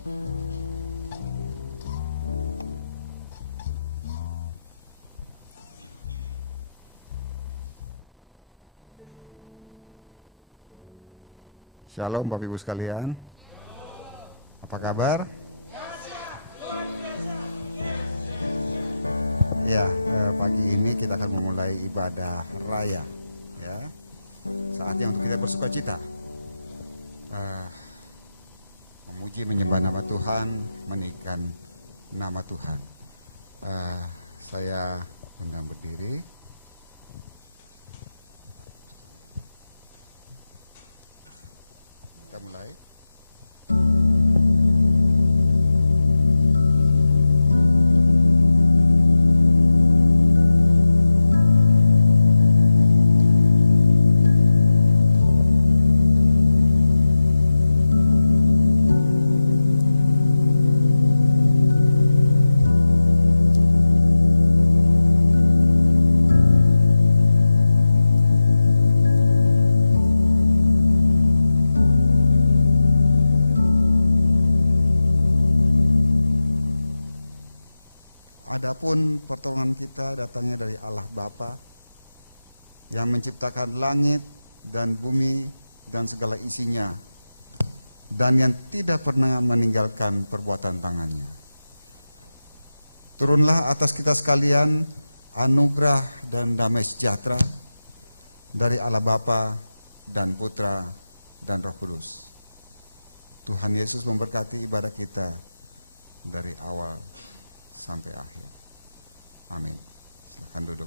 Shalom Bapak Ibu sekalian. Apa kabar? Ya, pagi ini kita akan memulai ibadah raya. Ya, saatnya untuk kita bersukacita, memuji menyembah nama Tuhan, menaikkan nama Tuhan. Saya undang berdiri. Kita mulai. Adapun pertolongan kita datangnya dari Allah Bapa yang menciptakan langit dan bumi dan segala isinya, dan yang tidak pernah meninggalkan perbuatan tangannya. Turunlah atas kita sekalian anugerah dan damai sejahtera dari Allah Bapa dan Putra dan Roh Kudus. Tuhan Yesus memberkati ibadah kita dari awal sampai akhir. Amin. Silakan duduk.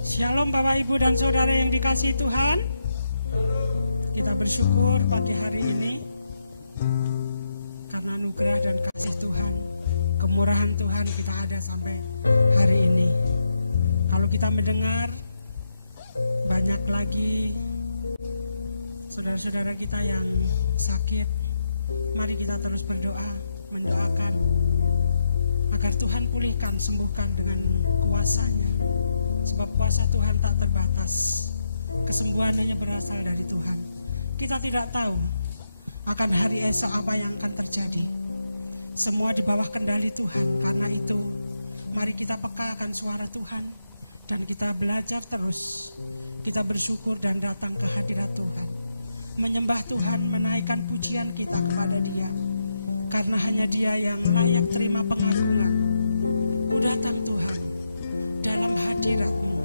Shalom Bapak Ibu dan Saudara yang dikasihi Tuhan. Kita bersyukur pagi hari ini karena anugerah dan kasih Tuhan, kemurahan Tuhan kita ada sampai hari ini. Kalau kita mendengar banyak lagi saudara-saudara kita yang sakit, mari kita terus berdoa, mendoakan agar Tuhan pulihkan, sembuhkan dengan kuasa-Nya. Sebab kuasa Tuhan tak terbatas, kesembuhan hanya berasal dari Tuhan. Kita tidak tahu akan hari esok apa yang akan terjadi. Semua di bawah kendali Tuhan. Karena itu mari kita peka akan suara Tuhan dan kita belajar terus. Kita bersyukur dan datang ke hadirat Tuhan, menyembah Tuhan, menaikkan pujian kita kepada Dia, karena hanya Dia yang layak terima pengagungan. Ku datang Tuhan dalam hadirat-Mu,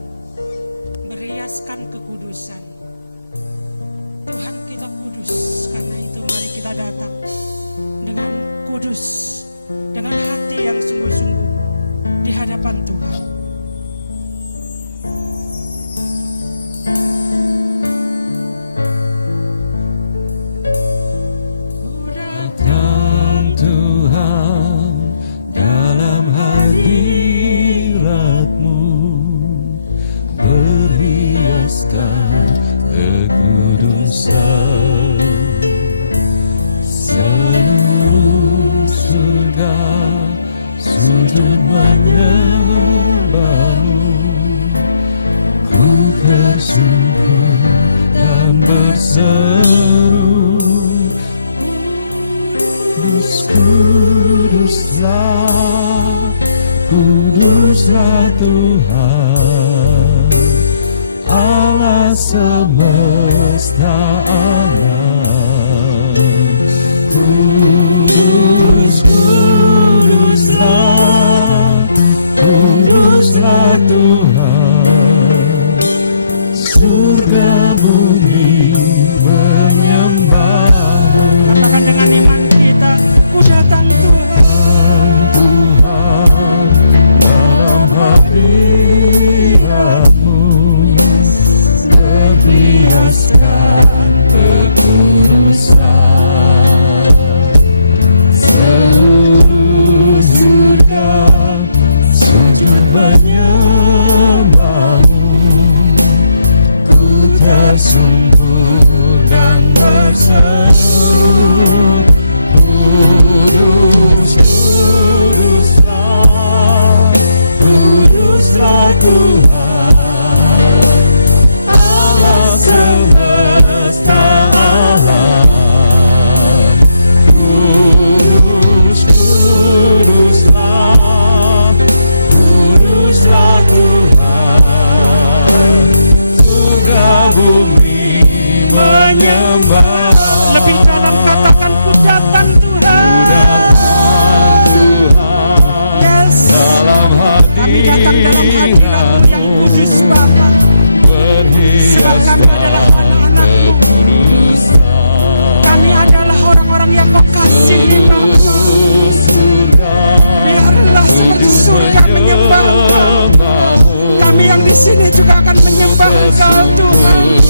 beriaskan kekudusan. Tuhan kita kudus, karena itu mari kita datang dengan kudus, dengan hati yang sungguh-sungguh di hadapan Tuhan. Kuduslah Tuhan Allah semesta alam. Kudus, kuduslah Tuhan, surga bumi menyembah. Katakan dengan iman kita, ku datang Tuhan. Tuhan dalam hadirat-Mu, perhiaskan Tuhan, Allah semesta alam. Kudus, kuduslah, kuduslah Tuhan, surga bumi menyembah. Lebih dalam katakan ku datang Tuhan. Tuhan, Yes. dalam hadirat-Mu berhias dan kekudusan. Kami adalah orang-orang yang kau kasih. Seluruh surga Biarlah sujud surga menyembah Engkau. menyembah-Mu. Kami yang di sini juga akan menyembah Engkau Tuhan.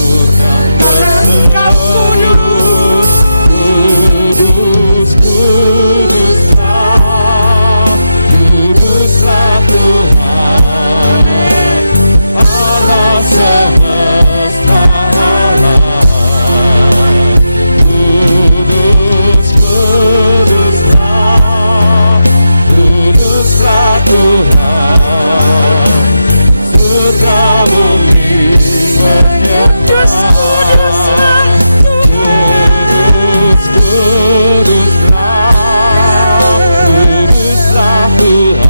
Karena Engkau kudus. Kudus, kuduslah, kuduslah Tuhan, Allah semesta alam. Kudus, kuduslah, kuduslah Tuhan, surga bumi menyembah. Kuduslah Tuhan,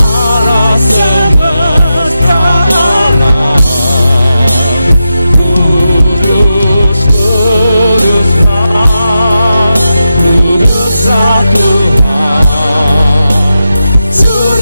Allah semesta alam. Kudus, kuduslah, kuduslah Tuhan, surga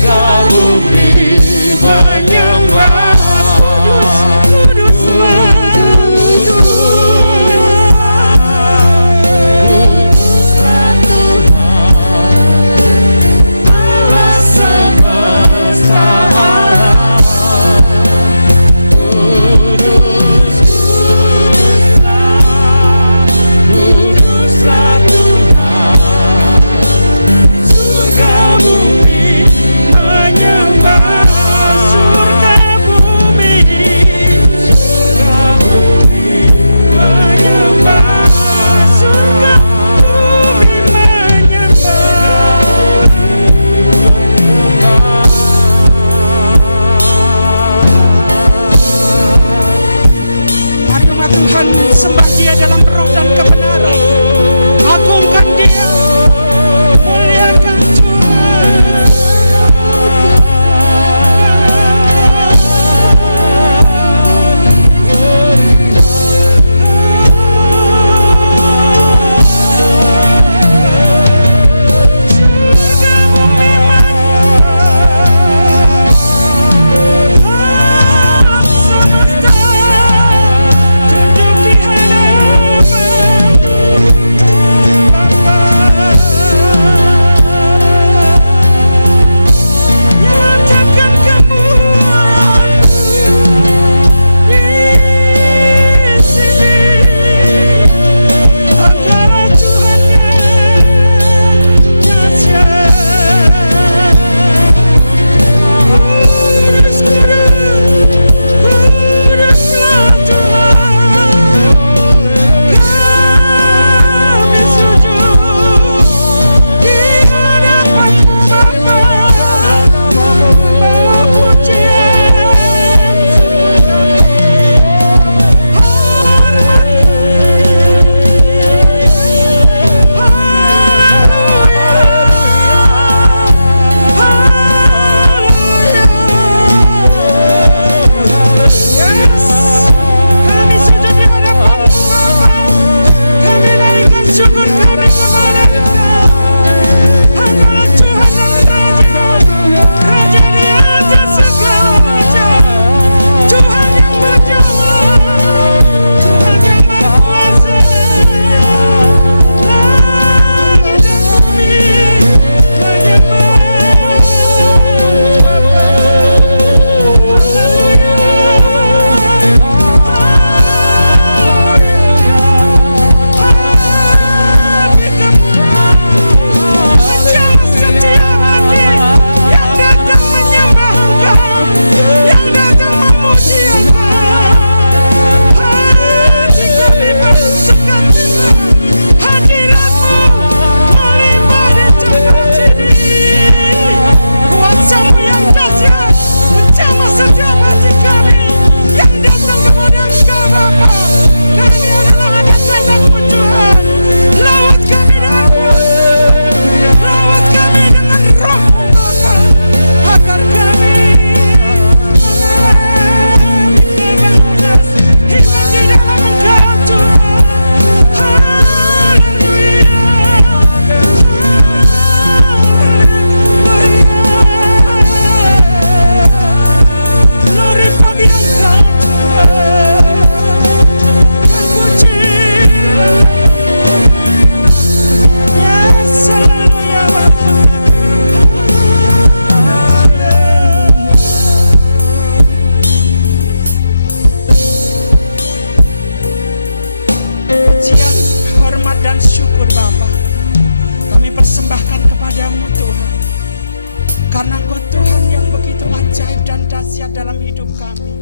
mujizat dalam hidup kami,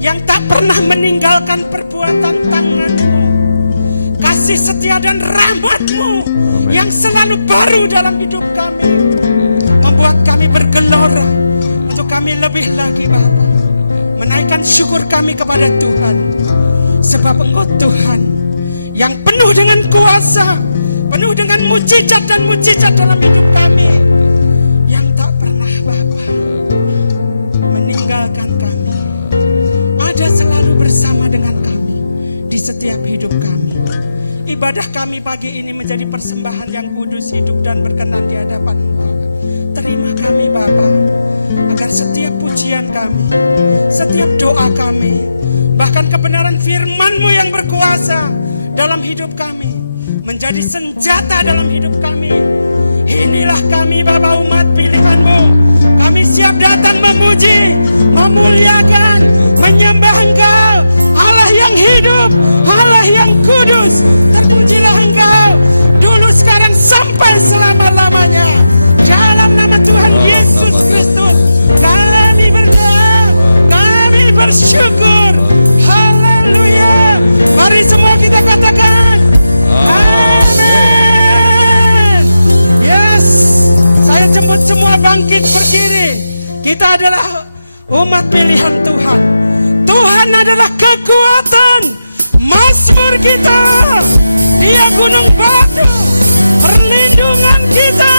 yang tak pernah meninggalkan perbuatan tangan-Mu, kasih setia dan rahmat-Mu yang selalu baru dalam hidup kami, membuat kami bergelora untuk kami lebih lagi Bapa menaikkan syukur kami kepada Tuhan, sebab Engkau Tuhan yang penuh dengan kuasa, penuh dengan mujizat dan mujizat dalam hidup kami, yang tak pernah Bapa meninggalkan kami, ada selalu bersama dengan kami di setiap hidup kami. Ibadah kami pagi ini menjadi persembahan yang kudus, hidup dan berkenan di hadapan Engkau. Terima kami Bapa, agar setiap pujian kami, setiap doa kami, bahkan kebenaran firman-Mu yang berkuasa dalam hidup kami, menjadi senjata dalam hidup kami. Inilah kami Bapa, umat pilihan-Mu. Kami siap datang memuji, memuliakan, menyembah Engkau, Allah yang hidup, Allah yang kudus. Terpujilah Engkau dulu, sekarang, sampai selama-lamanya. Dalam nama Tuhan Yesus Kristus kami berdoa, kami bersyukur. Haleluya. Mari semua kita katakan amin. Yes, saya jemput semua bangkit berdiri. Kita adalah umat pilihan Tuhan. Tuhan adalah kekuatan, mazmur kita. Dia gunung batu, perlindungan kita.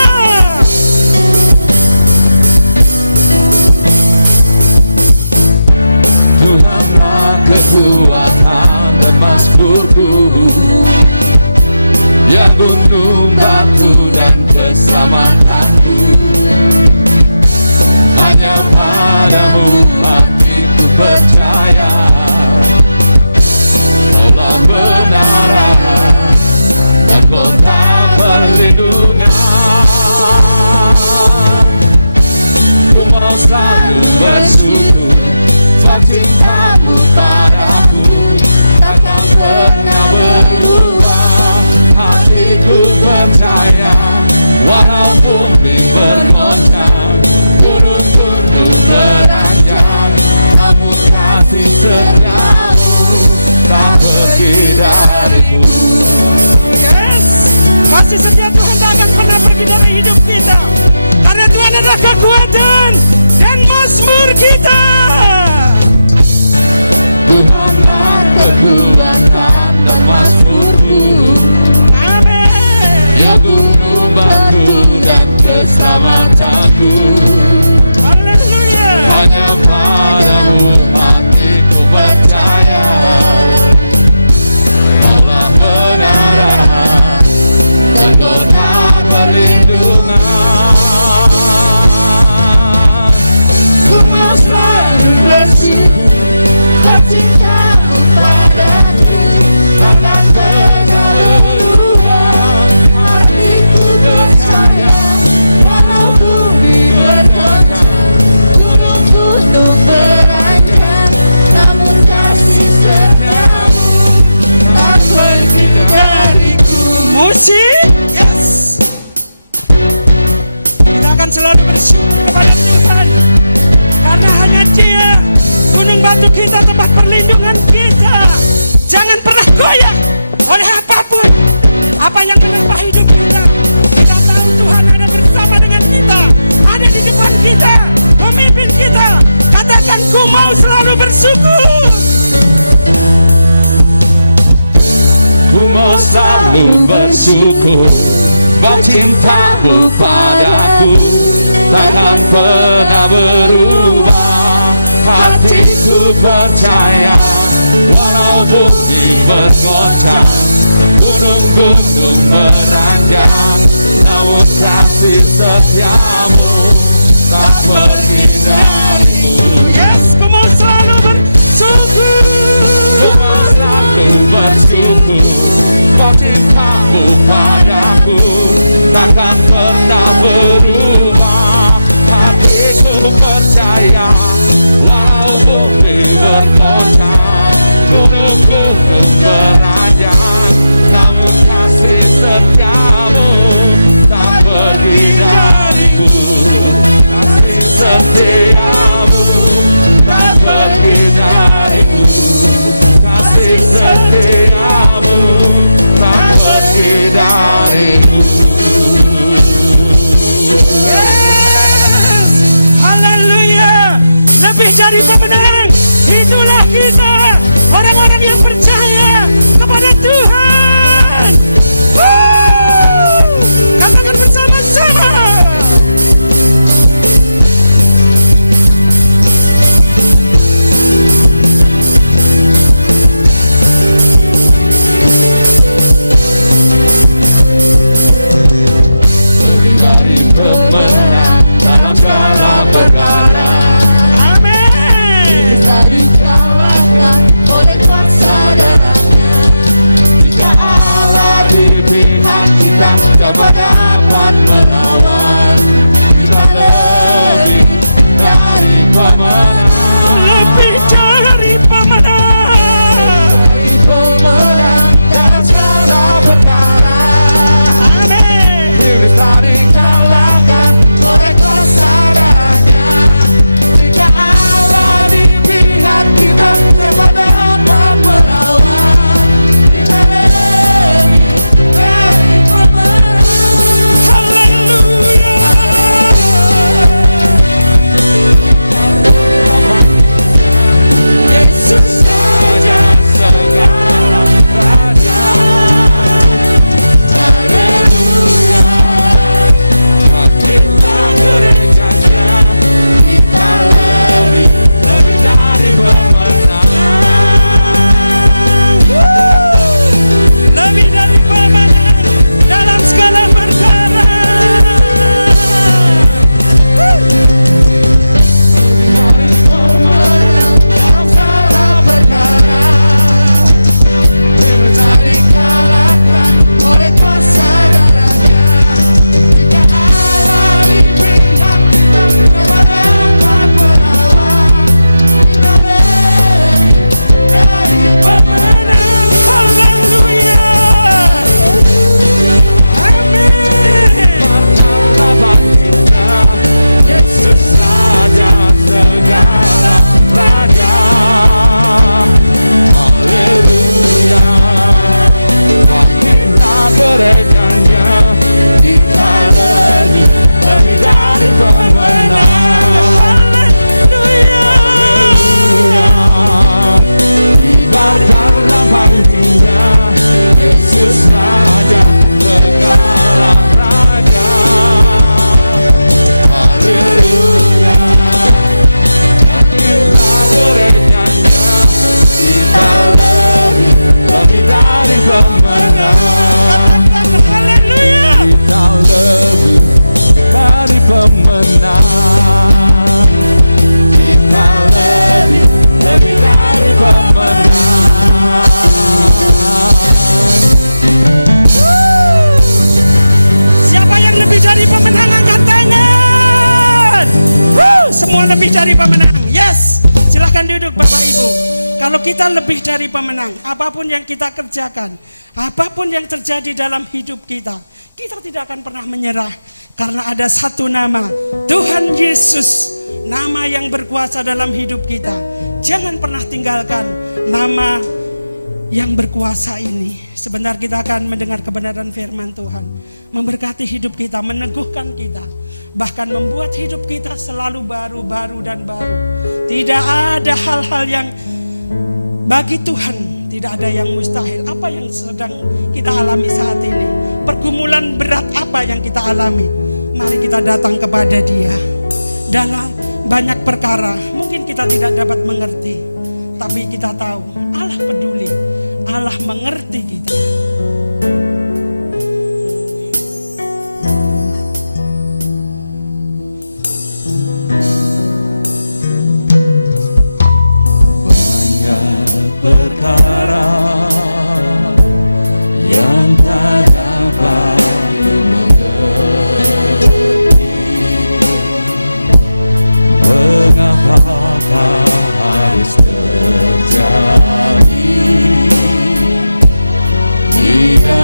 Tuhanlah kekuatan dan mazmurku, ya gunung batu dan keselamatanku. Hanya padamu hatiku percaya, Kaulah benaran dan kota perlindungan. Ku mau selalu bersyukur, sebab cinta-Mu padaku takkan pernah berubah. Hatiku percaya, walau bumi bergoncang, gunung-gunung beranjak, namun kasih setia-Mu tak pergi dariku. Yes, kasih setia Tuhan tak akan pernah pergi dari hidup kita, karena Tuhan adalah kekuatan dan mazmur kita. Tuhanlah kekuatan dan mazmurku, Amin. ya gunung batu dan keselamatanku. Haleluya. Hanya padamu hatiku percaya, Kaulah benaran dan kota perlindungan. Ku mau selalu bersyukur, sebab cinta-Mu padaku takkan pernah berubah. Hatiku percaya, walau bumi bergoncang, gunung-gunung beranjak, namun kasih setia-Mu tak pergi dariku. Musik, yes. Kita akan selalu bersyukur kepada Tuhan, karena hanya Dia gunung batu kita, tempat perlindungan kita. Jangan pernah goyah oleh apapun apa yang menerpa hidup kita. Kita tahu Tuhan ada bersama dengan kita, ada di depan kita, memimpin kita. Katakan, ku mau selalu bersyukur. Ku mau selalu bersyukur, sebab cinta-Mu padaku takkan pernah berubah. Hatiku percaya, walau bumi bergoncang, gunung-gunung beranjak, namun kasih setia-Mu tak pergi dariku. Yes, ku mau selalu bersyukur. Ku mau selalu bersyukur, sebab cinta-Mu padaku takkan pernah berubah. Hatiku percaya, walau bumi bergoncang, gunung-gunung beranjak, namun kasih setia-Mu tak pergi dariku. Kasih menjadi pemenang. Itulah kita, orang-orang yang percaya kepada Tuhan. Katakan bersama-sama. Lebih dari pemenang dalam segala perkara. Amin. Bisa dikalahkan oleh kuasa darahnya. Jika Allah di pihak kita, siapa dapat melawan? Kita lebih dari pemenang. Lebih dari pemenang. Dari pemenang dalam segala perkara. Bisa dikalahkan Oleh kuasa darahnya. jika Allah di pihak kita, siapa dapat melawan? Kita lebih dari pemenang. Haleluya. Yesus Raja segala raja. Haleluya. Makinlah gerejanya, kita lebih dari pemenang. Lebih dari pemenang dalam segala perkara. Dari pemenang dalam segala perkara. Bisa dikalahkan Oleh kuasa darahnya. jika Allah di pihak kita, siapa dapat melawan? Kita lebih dari Pemenang. Haleluya. Amin. Martabat bangkitnya, Yesus Raja segala raja. Haleluya. Bangkitlah gerejanya, kita lebih dari pemenang. Haleluya. Haleluya. Dibakarlah bangkitnya, Yesus Raja segala raja. Haleluya. Bangkitlah gerejanya, kita lebih dari pemenang. Haleluya. Kita lebih dari pemenang. Kita lebih dari pemenang. Siapa yang lebih dari pemenang, angkat tangan. Semua lebih dari pemenang. Yes. Silahkan duduk Bapak Ibu. Kalau kita lebih dari pemenang, apapun yang kita kerjakan, apapun yang terjadi dalam hidup kita, kita tidak akan pernah menyerah. Karena ada satu nama, Tuhan Yesus, nama yang berkuasa dalam hidup kita. Jangan pernah tinggalkan nama yang berkuasa ini. Sebentar kita akan mendengar kebenaran firman Tuhan, memberkati hidup kita, meneguhkan kita, bahkan membuat hidup kita selalu baru dan baru. Tidak ada hal-hal yang bagi Tuhan tidak ada yang mustahil. Apa yang sedang kita alami saat ini? Pergumulan berat apa yang kita alami? Mari kita datang kepada Dia. Dalam banyak perkara mungkin kita tidak dapat mengerti, tapi kita tahu Allah peduli, Allah mengerti kita. Banyak perkara yang tak dapat dimengerti. Mengapakah harus terjadi? Tidak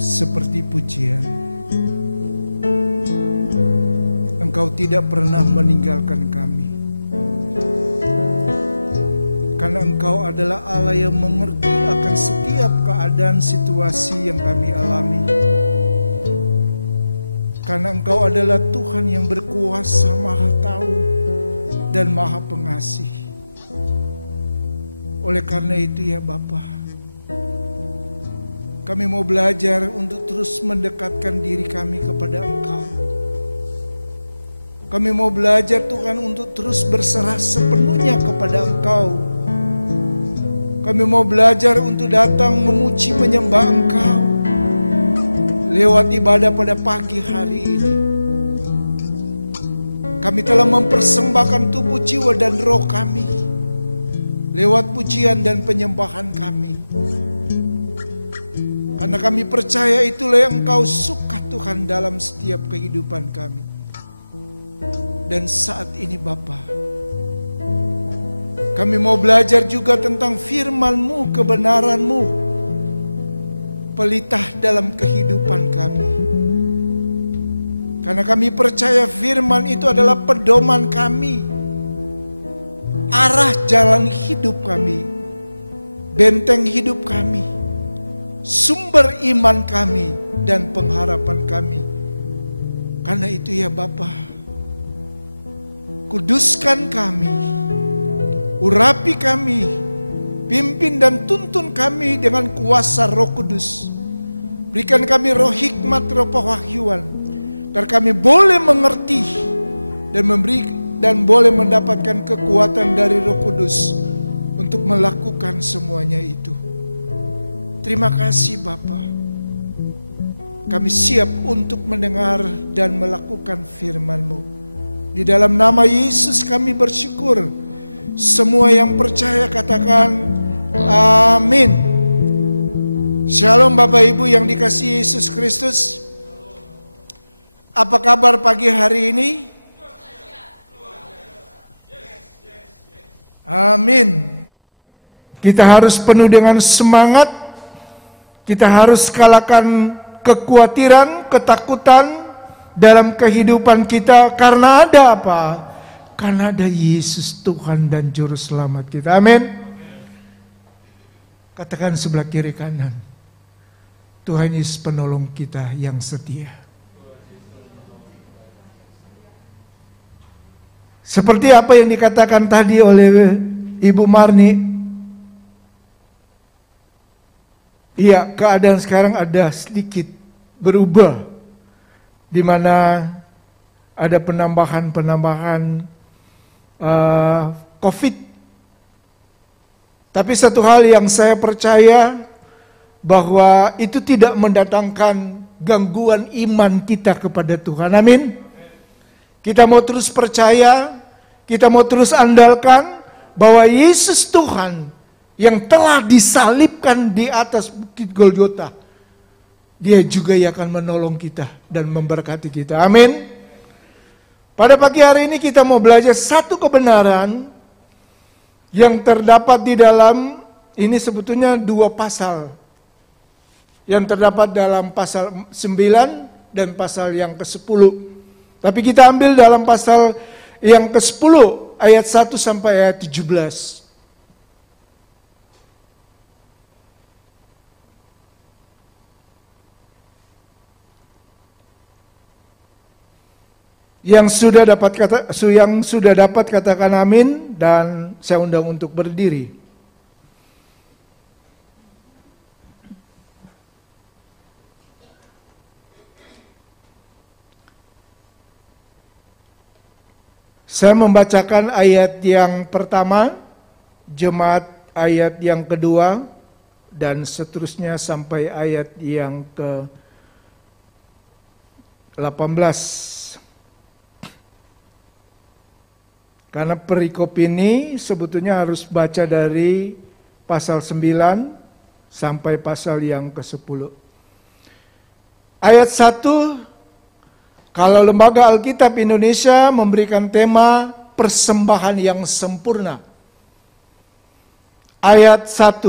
Seperti pujian, Engkau tidak pernah meninggalkan kami, karena Engkau adalah Allah yang mengerti akan setiap keadaan situasi yang kami alami, karena Engkau adalah Tuhan yang berkuasa, Maha Tahu dan Maha Pengasih. Oleh karena itu ya Bapa, kami mau belajar untuk terus mendekatkan diri kami kepada Engkau. Kami mau belajar Tuhan untuk terus berserah sepenuhnya kepada Engkau. Kami mau belajar untuk datang memuji menyembah Engkau lewat ibadah pada pagi hari ini. Kami telah mempersembahkan tubuh, jiwa, dan roh kami lewat pujian dan penyembahan kami. Karena kami percaya itulah yang Engkau suka Tuhan dalam setiap kehidupan kami. Dan saat ini Bapa, kami mau belajar juga tentang firman-Mu, kebenaran-Mu, pelitah dalam kehidupan kami. Karena kami percaya firman itu adalah pedoman kami, arah jalan hidup kami, benteng hidup kami, sumber iman kami dan pengharapan kami. Karena itu ya Bapa, kuduskan kami, urapi kami, pimpin dan tuntun kami dengan kuasa Roh Kudus. Berikan kami roh hikmat, roh pewahyuan, agar kami boleh mengerti dan boleh mendapatkan kekuatan dari Roh Kudus untuk melakukan semuanya itu. Terima kasih Bapa. Kami siap untuk mendengar dan melakukan firman-Mu. Di dalam nama Yesus kami bersyukur. Semua yang percaya katakan amin. Shalom Bapak Ibu yang dikasihi Yesus Kristus. Apa kabar pagi hari ini? Amin. Kita harus penuh dengan semangat. Kita harus kalahkan kekhawatiran, ketakutan dalam kehidupan kita. Karena ada apa? Karena ada Yesus Tuhan dan Juru Selamat kita. Amin. Katakan sebelah kiri kanan, Tuhan Yesus penolong kita yang setia. Seperti apa yang dikatakan tadi oleh Ibu Marni. Iya, keadaan sekarang ada sedikit berubah, di mana ada penambahan COVID. Tapi satu hal yang saya percaya, bahwa itu tidak mendatangkan gangguan iman kita kepada Tuhan. Amin. Kita mau terus percaya, kita mau terus andalkan bahwa Yesus Tuhan yang telah disalibkan di atas bukit Golgota Dia juga yang akan menolong kita dan memberkati kita. Amin. Pada pagi hari ini kita mau belajar satu kebenaran yang terdapat di dalam, ini sebetulnya 2 pasal. Yang terdapat dalam pasal 9 dan pasal yang ke-10. Tapi kita ambil dalam pasal yang ke-10 ayat 1 sampai ayat 17. Yang sudah dapat katakan amin, dan saya undang untuk berdiri. Saya membacakan ayat yang pertama, jemaat ayat yang kedua, dan seterusnya sampai ayat yang ke-18. Karena perikop ini sebetulnya harus baca dari pasal 9 sampai pasal yang ke-10. Ayat 1, kalau Lembaga Alkitab Indonesia memberikan tema persembahan yang sempurna. Ayat 1,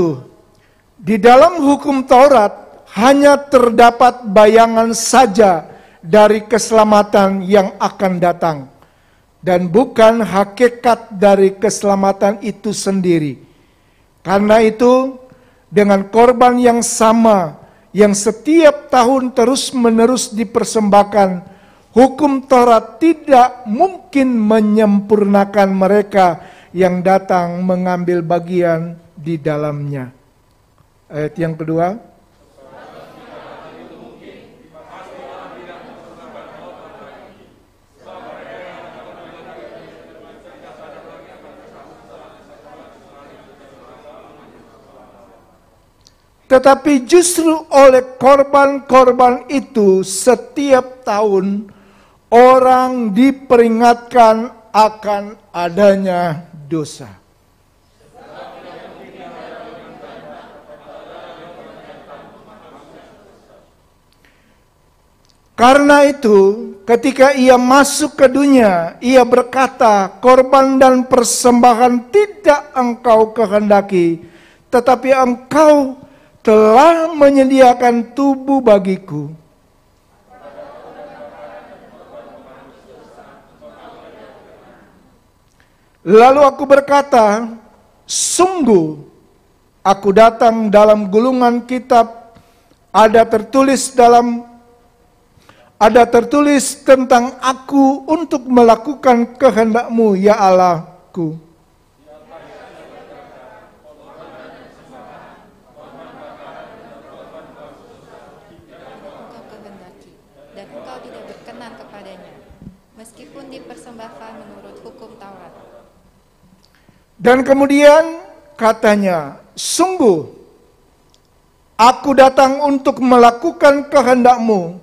di dalam hukum Taurat hanya terdapat bayangan saja dari keselamatan yang akan datang, dan bukan hakikat dari keselamatan itu sendiri. Karena itu, dengan korban yang sama, yang setiap tahun terus-menerus dipersembahkan, hukum Taurat tidak mungkin menyempurnakan mereka yang datang mengambil bagian di dalamnya. Ayat yang kedua. Tetapi justru oleh korban-korban itu setiap tahun orang diperingatkan akan adanya dosa. Karena itu, ketika ia masuk ke dunia, ia berkata, korban dan persembahan tidak engkau kehendaki, tetapi engkau telah menyediakan tubuh bagiku. Lalu aku berkata, sungguh aku datang dalam gulungan kitab, ada tertulis tentang aku untuk melakukan kehendak-Mu, ya Allahku. Dan kemudian katanya, sungguh aku datang untuk melakukan kehendak-Mu.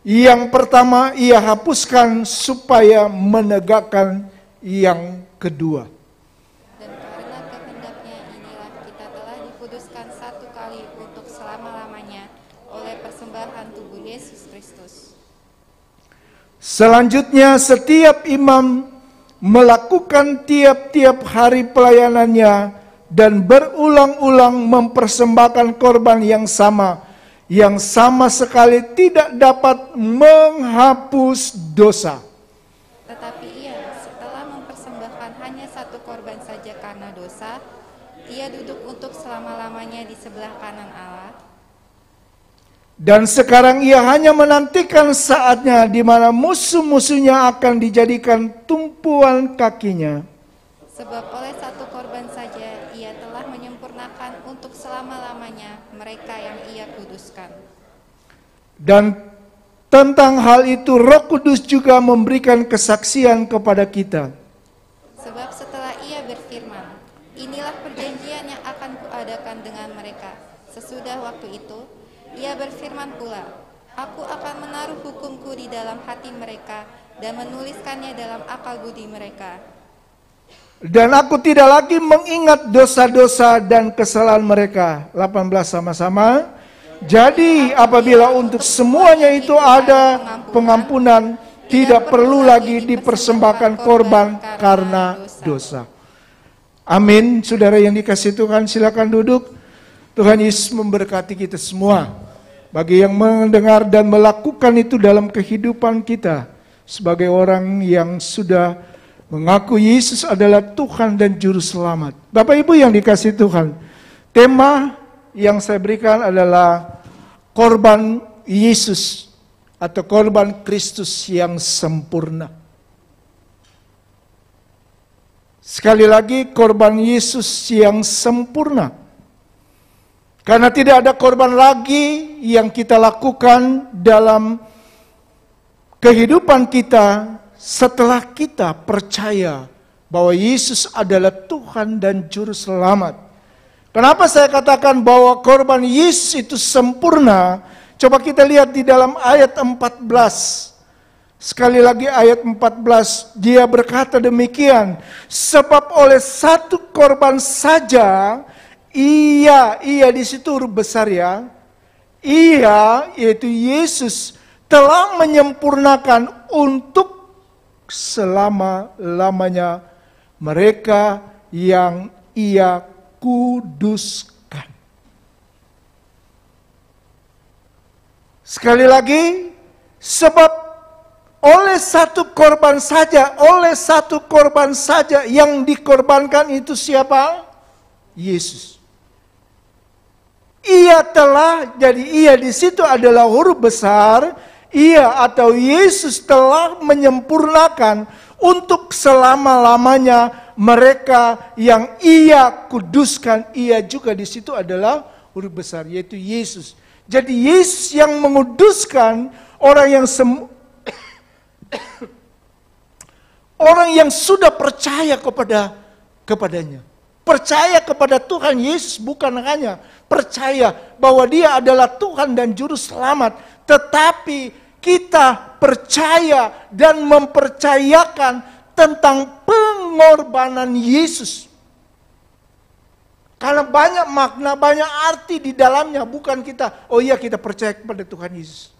Yang pertama ia hapuskan supaya menegakkan yang kedua. Dan karena kehendaknya inilah kita telah dikuduskan satu kali untuk selama-lamanya oleh persembahan tubuh Yesus Kristus. Selanjutnya setiap imam melakukan tiap-tiap hari pelayanannya dan berulang-ulang mempersembahkan korban yang sama sekali tidak dapat menghapus dosa. Tetapi ia setelah mempersembahkan hanya satu korban saja karena dosa, ia duduk untuk selama-lamanya di sebelah kanan Allah. Dan sekarang ia hanya menantikan saatnya di mana musuh-musuhnya akan dijadikan tumpuan kakinya. Sebab oleh satu korban saja ia telah menyempurnakan untuk selama-lamanya mereka yang ia kuduskan. Dan tentang hal itu Roh Kudus juga memberikan kesaksian kepada kita. Sebab setelah ia berfirman, inilah perjanjian yang akan kuadakan dengan mereka. Sesudah waktu itu, ia berfirman pula, aku akan menaruh hukumku di dalam hati mereka dan menuliskannya dalam akal budi mereka. Dan aku tidak lagi mengingat dosa-dosa dan kesalahan mereka. 18 sama-sama. Jadi apabila untuk semuanya itu ada pengampunan, tidak perlu lagi dipersembahkan korban karena dosa. Amin. Saudara yang dikasihi Tuhan, silakan duduk. Tuhan Yesus memberkati kita semua. Bagi yang mendengar dan melakukan itu dalam kehidupan kita, sebagai orang yang sudah mengaku Yesus adalah Tuhan dan Juru Selamat. Bapak Ibu yang dikasihi Tuhan, tema yang saya berikan adalah korban Yesus atau korban Kristus yang sempurna. Sekali lagi, korban Yesus yang sempurna. Karena tidak ada korban lagi yang kita lakukan dalam kehidupan kita setelah kita percaya bahwa Yesus adalah Tuhan dan Juru Selamat. Kenapa saya katakan bahwa korban Yesus itu sempurna? Coba kita lihat di dalam ayat 14. Sekali lagi ayat 14, dia berkata demikian, sebab oleh satu korban saja, ia di situ huruf besar ya, ia yaitu Yesus telah menyempurnakan untuk selama-lamanya mereka yang ia kuduskan. Sekali lagi, sebab oleh satu korban saja yang dikorbankan itu siapa? Yesus. Ia telah, jadi ia di situ adalah huruf besar, ia atau Yesus telah menyempurnakan untuk selama-lamanya mereka yang ia kuduskan. Ia juga di situ adalah huruf besar, yaitu Yesus. Jadi Yesus yang menguduskan orang yang sudah percaya kepadanya. Percaya kepada Tuhan Yesus bukan hanya percaya bahwa dia adalah Tuhan dan Juru Selamat, tetapi kita percaya dan mempercayakan tentang pengorbanan Yesus. Karena banyak makna, banyak arti di dalamnya, bukan kita, oh iya kita percaya kepada Tuhan Yesus.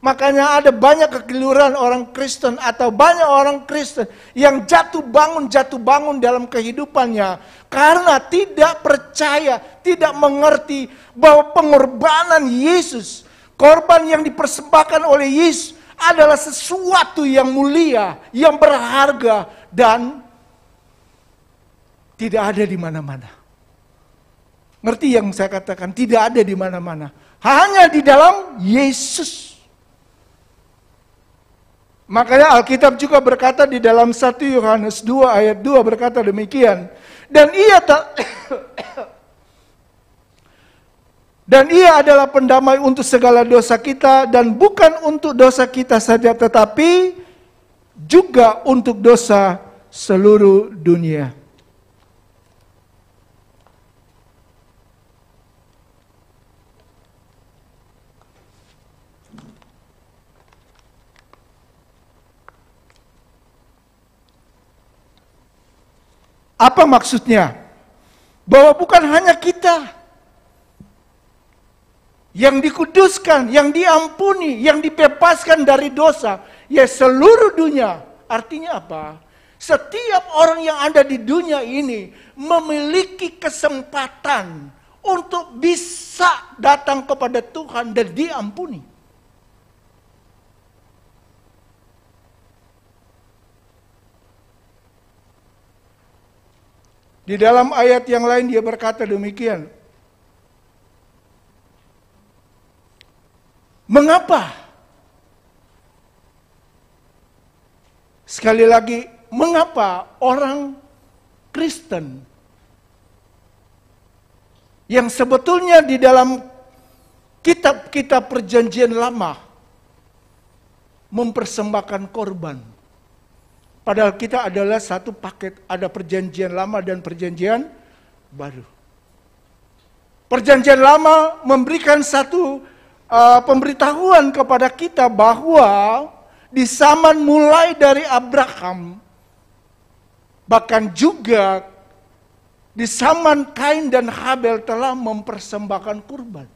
Makanya ada banyak kekeliruan orang Kristen atau banyak orang Kristen yang jatuh bangun dalam kehidupannya karena tidak percaya, tidak mengerti bahwa pengorbanan Yesus, korban yang dipersembahkan oleh Yesus adalah sesuatu yang mulia, yang berharga dan tidak ada di mana-mana. Ngerti yang saya katakan? Tidak ada di mana-mana. Hanya di dalam Yesus. Makanya Alkitab juga berkata di dalam 1 Yohanes 2 ayat 2 berkata demikian. Dan ia adalah pendamai untuk segala dosa kita, dan bukan untuk dosa kita saja, tetapi juga untuk dosa seluruh dunia. Apa maksudnya? Bahwa bukan hanya kita yang dikuduskan, yang diampuni, yang dibebaskan dari dosa, ya seluruh dunia. Artinya apa? Setiap orang yang ada di dunia ini memiliki kesempatan untuk bisa datang kepada Tuhan dan diampuni. Di dalam ayat yang lain dia berkata demikian. Mengapa? Sekali lagi, mengapa orang Kristen yang sebetulnya di dalam kitab-kitab perjanjian lama mempersembahkan korban? Padahal kita adalah satu paket, ada perjanjian lama dan perjanjian baru. Perjanjian lama memberikan satu pemberitahuan kepada kita bahwa di zaman mulai dari Abraham, bahkan juga di zaman Kain dan Habel telah mempersembahkan kurban.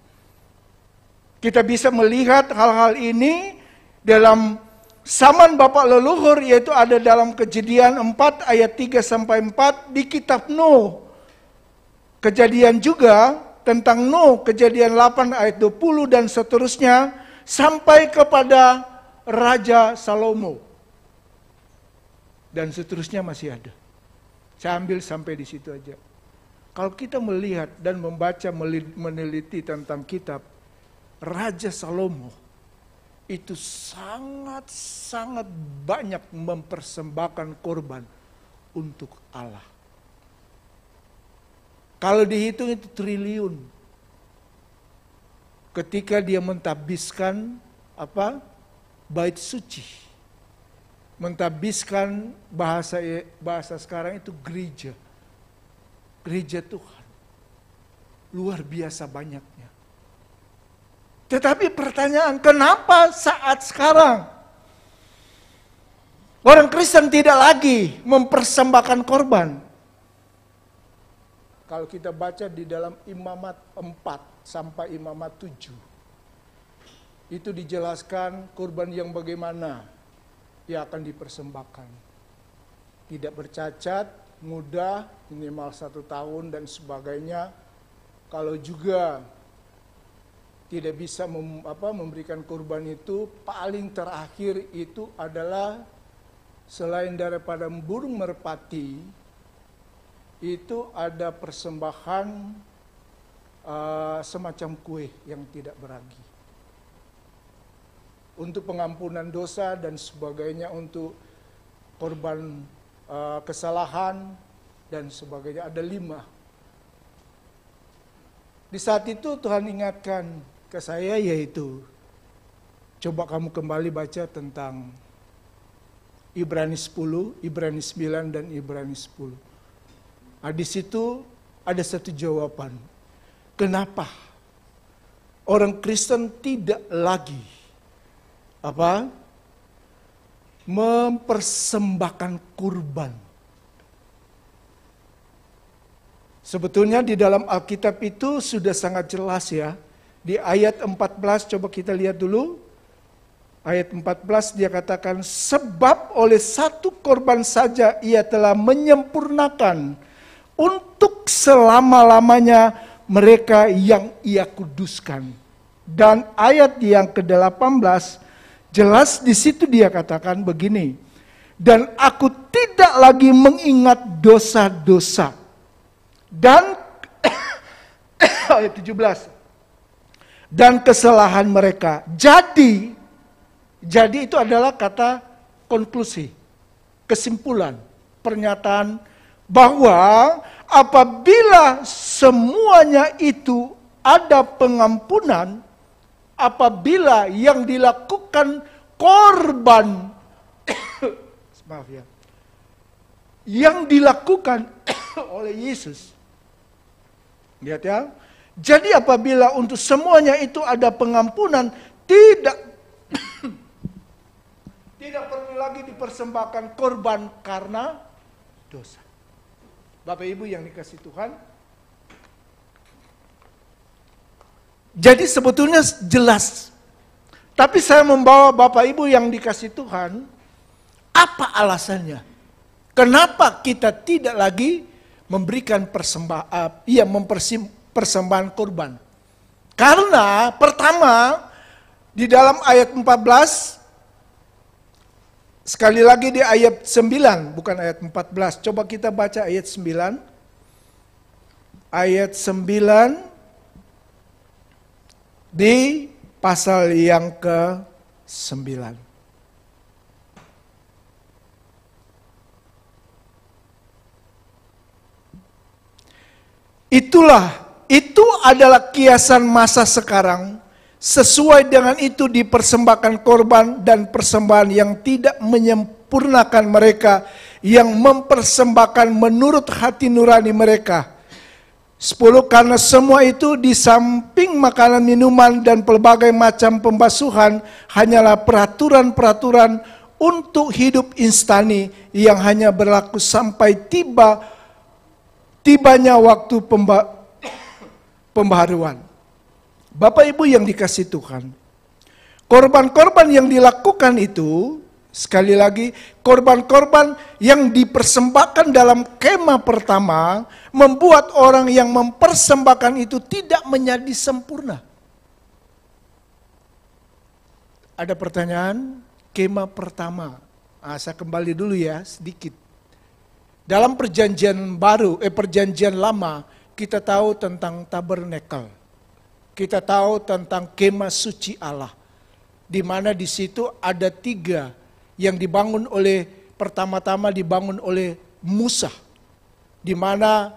Kita bisa melihat hal-hal ini dalam zaman Bapak leluhur, yaitu ada dalam Kejadian 4 ayat 3-4 di kitab Nuh. Kejadian juga tentang Nuh, Kejadian 8 ayat 20 dan seterusnya, sampai kepada Raja Salomo. Dan seterusnya masih ada. Saya ambil sampai di situ aja. Kalau kita melihat dan membaca, meneliti tentang kitab Raja Salomo, itu sangat-sangat banyak mempersembahkan korban untuk Allah. Kalau dihitung itu triliun. Ketika dia mentadbiskan bait suci. Mentadbiskan bahasa sekarang itu gereja. Gereja Tuhan. Luar biasa banyaknya. Tetapi pertanyaan, kenapa saat sekarang orang Kristen tidak lagi mempersembahkan korban? Kalau kita baca di dalam Imamat 4 sampai Imamat 7, itu dijelaskan korban yang bagaimana yang akan dipersembahkan. Tidak bercacat, muda, minimal 1 tahun dan sebagainya. Kalau juga tidak bisa memberikan korban itu, paling terakhir itu adalah selain daripada burung merpati, itu ada persembahan semacam kue yang tidak beragi. Untuk pengampunan dosa dan sebagainya, untuk korban kesalahan dan sebagainya, ada 5. Di saat itu Tuhan ingatkan ke saya, yaitu coba kamu kembali baca tentang Ibrani 10, Ibrani 9 dan Ibrani 10. Nah, di situ ada satu jawaban. Kenapa orang Kristen tidak lagi mempersembahkan kurban? Sebetulnya di dalam Alkitab itu sudah sangat jelas ya. Di ayat 14 coba kita lihat dulu. Ayat 14 dia katakan, sebab oleh satu korban saja ia telah menyempurnakan untuk selama-lamanya mereka yang ia kuduskan. Dan ayat yang ke-18 jelas di situ dia katakan begini, dan aku tidak lagi mengingat dosa-dosa. Dan ayat 17, dan kesalahan mereka. Jadi itu adalah kata konklusi, kesimpulan, pernyataan bahwa apabila semuanya itu ada pengampunan, apabila yang dilakukan korban, maaf ya, yang dilakukan oleh Yesus, lihat ya, jadi apabila untuk semuanya itu ada pengampunan, tidak perlu lagi dipersembahkan korban karena dosa. Bapak Ibu yang dikasih Tuhan, jadi sebetulnya jelas. Tapi saya membawa Bapak Ibu yang dikasih Tuhan, apa alasannya? Kenapa kita tidak lagi memberikan persembahan korban? Karena pertama, di dalam ayat 14, sekali lagi di ayat 9, bukan ayat 14. Coba kita baca ayat 9. Ayat 9 di pasal yang ke-9. Itu adalah kiasan masa sekarang. Sesuai dengan itu dipersembahkan korban dan persembahan yang tidak menyempurnakan mereka, yang mempersembahkan menurut hati nurani mereka. 10, karena semua itu di samping makanan, minuman, dan pelbagai macam pembasuhan hanyalah peraturan-peraturan untuk hidup instani yang hanya berlaku sampai tibanya waktu pembaharuan. Bapak Ibu yang dikasihi Tuhan, korban-korban yang dilakukan itu, sekali lagi, korban-korban yang dipersembahkan dalam kemah pertama membuat orang yang mempersembahkan itu tidak menjadi sempurna. Ada pertanyaan, kemah pertama. Saya kembali dulu ya sedikit. Dalam perjanjian baru, perjanjian lama, kita tahu tentang tabernakel. Kita tahu tentang kemah suci Allah. Di mana di situ ada 3 yang dibangun oleh, pertama-tama dibangun oleh Musa. Di mana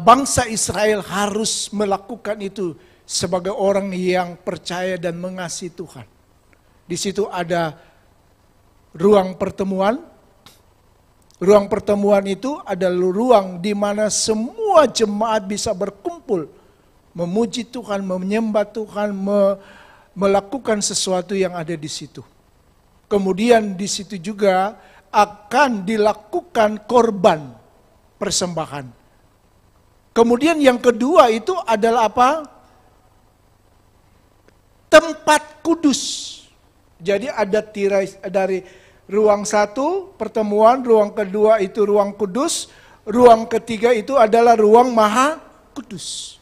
bangsa Israel harus melakukan itu sebagai orang yang percaya dan mengasihi Tuhan. Di situ ada ruang pertemuan. Ruang pertemuan itu adalah ruang di mana semua jemaat bisa berkumpul, memuji Tuhan, menyembah Tuhan, melakukan sesuatu yang ada di situ. Kemudian di situ juga akan dilakukan korban persembahan. Kemudian yang kedua itu adalah apa? Tempat kudus. Jadi ada tirai dari ruang 1 pertemuan, ruang kedua itu ruang kudus, ruang ketiga itu adalah ruang maha kudus.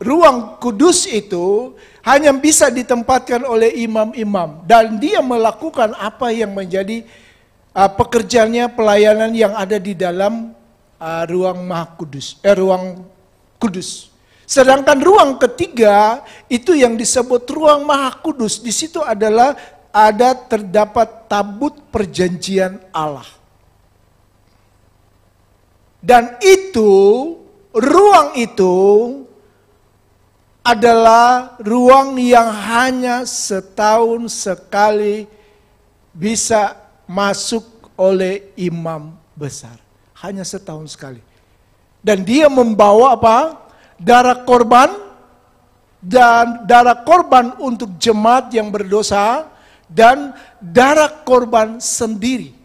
Ruang kudus itu hanya bisa ditempatkan oleh imam-imam dan dia melakukan apa yang menjadi pekerjaannya, pelayanan yang ada di dalam ruang maha kudus, ruang kudus. Sedangkan ruang ketiga itu yang disebut ruang maha kudus. Di situ adalah terdapat tabut perjanjian Allah. Dan itu, ruang itu adalah ruang yang hanya setahun sekali bisa masuk oleh imam besar. Hanya setahun sekali. Dan dia membawa apa? Darah korban, dan darah korban untuk jemaat yang berdosa, dan darah korban sendiri.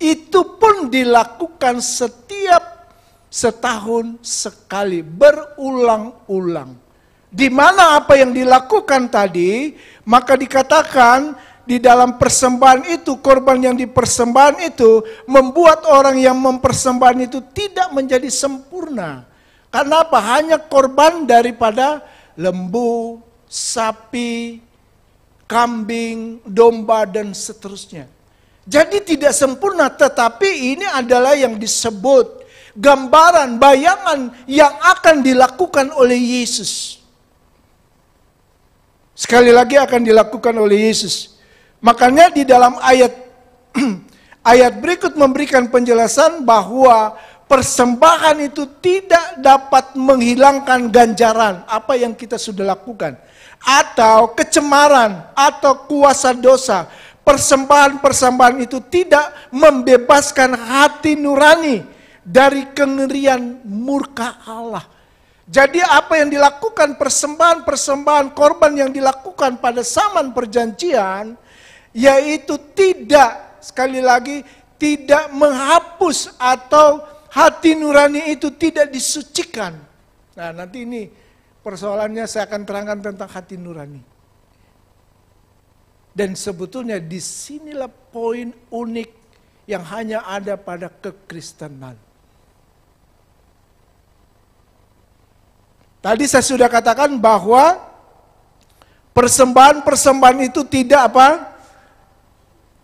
Itu pun dilakukan setiap setahun sekali, berulang-ulang. Di mana apa yang dilakukan tadi, maka dikatakan di dalam persembahan itu, korban yang dipersembahkan itu, membuat orang yang mempersembahkan itu tidak menjadi sempurna. Karena apa? Hanya korban daripada lembu, sapi, kambing, domba, dan seterusnya. Jadi tidak sempurna, tetapi ini adalah yang disebut gambaran, bayangan yang akan dilakukan oleh Yesus. Sekali lagi akan dilakukan oleh Yesus. Makanya di dalam ayat berikut memberikan penjelasan bahwa persembahan itu tidak dapat menghilangkan ganjaran apa yang kita sudah lakukan, atau kecemaran, atau kuasa dosa. Persembahan-persembahan itu tidak membebaskan hati nurani dari kengerian murka Allah. Jadi apa yang dilakukan, persembahan-persembahan korban yang dilakukan pada zaman perjanjian, yaitu tidak, sekali lagi, tidak menghapus atau hati nurani itu tidak disucikan. Nah, nanti ini persoalannya saya akan terangkan tentang hati nurani. Dan sebetulnya disinilah poin unik yang hanya ada pada kekristenan. Tadi saya sudah katakan bahwa persembahan-persembahan itu tidak apa?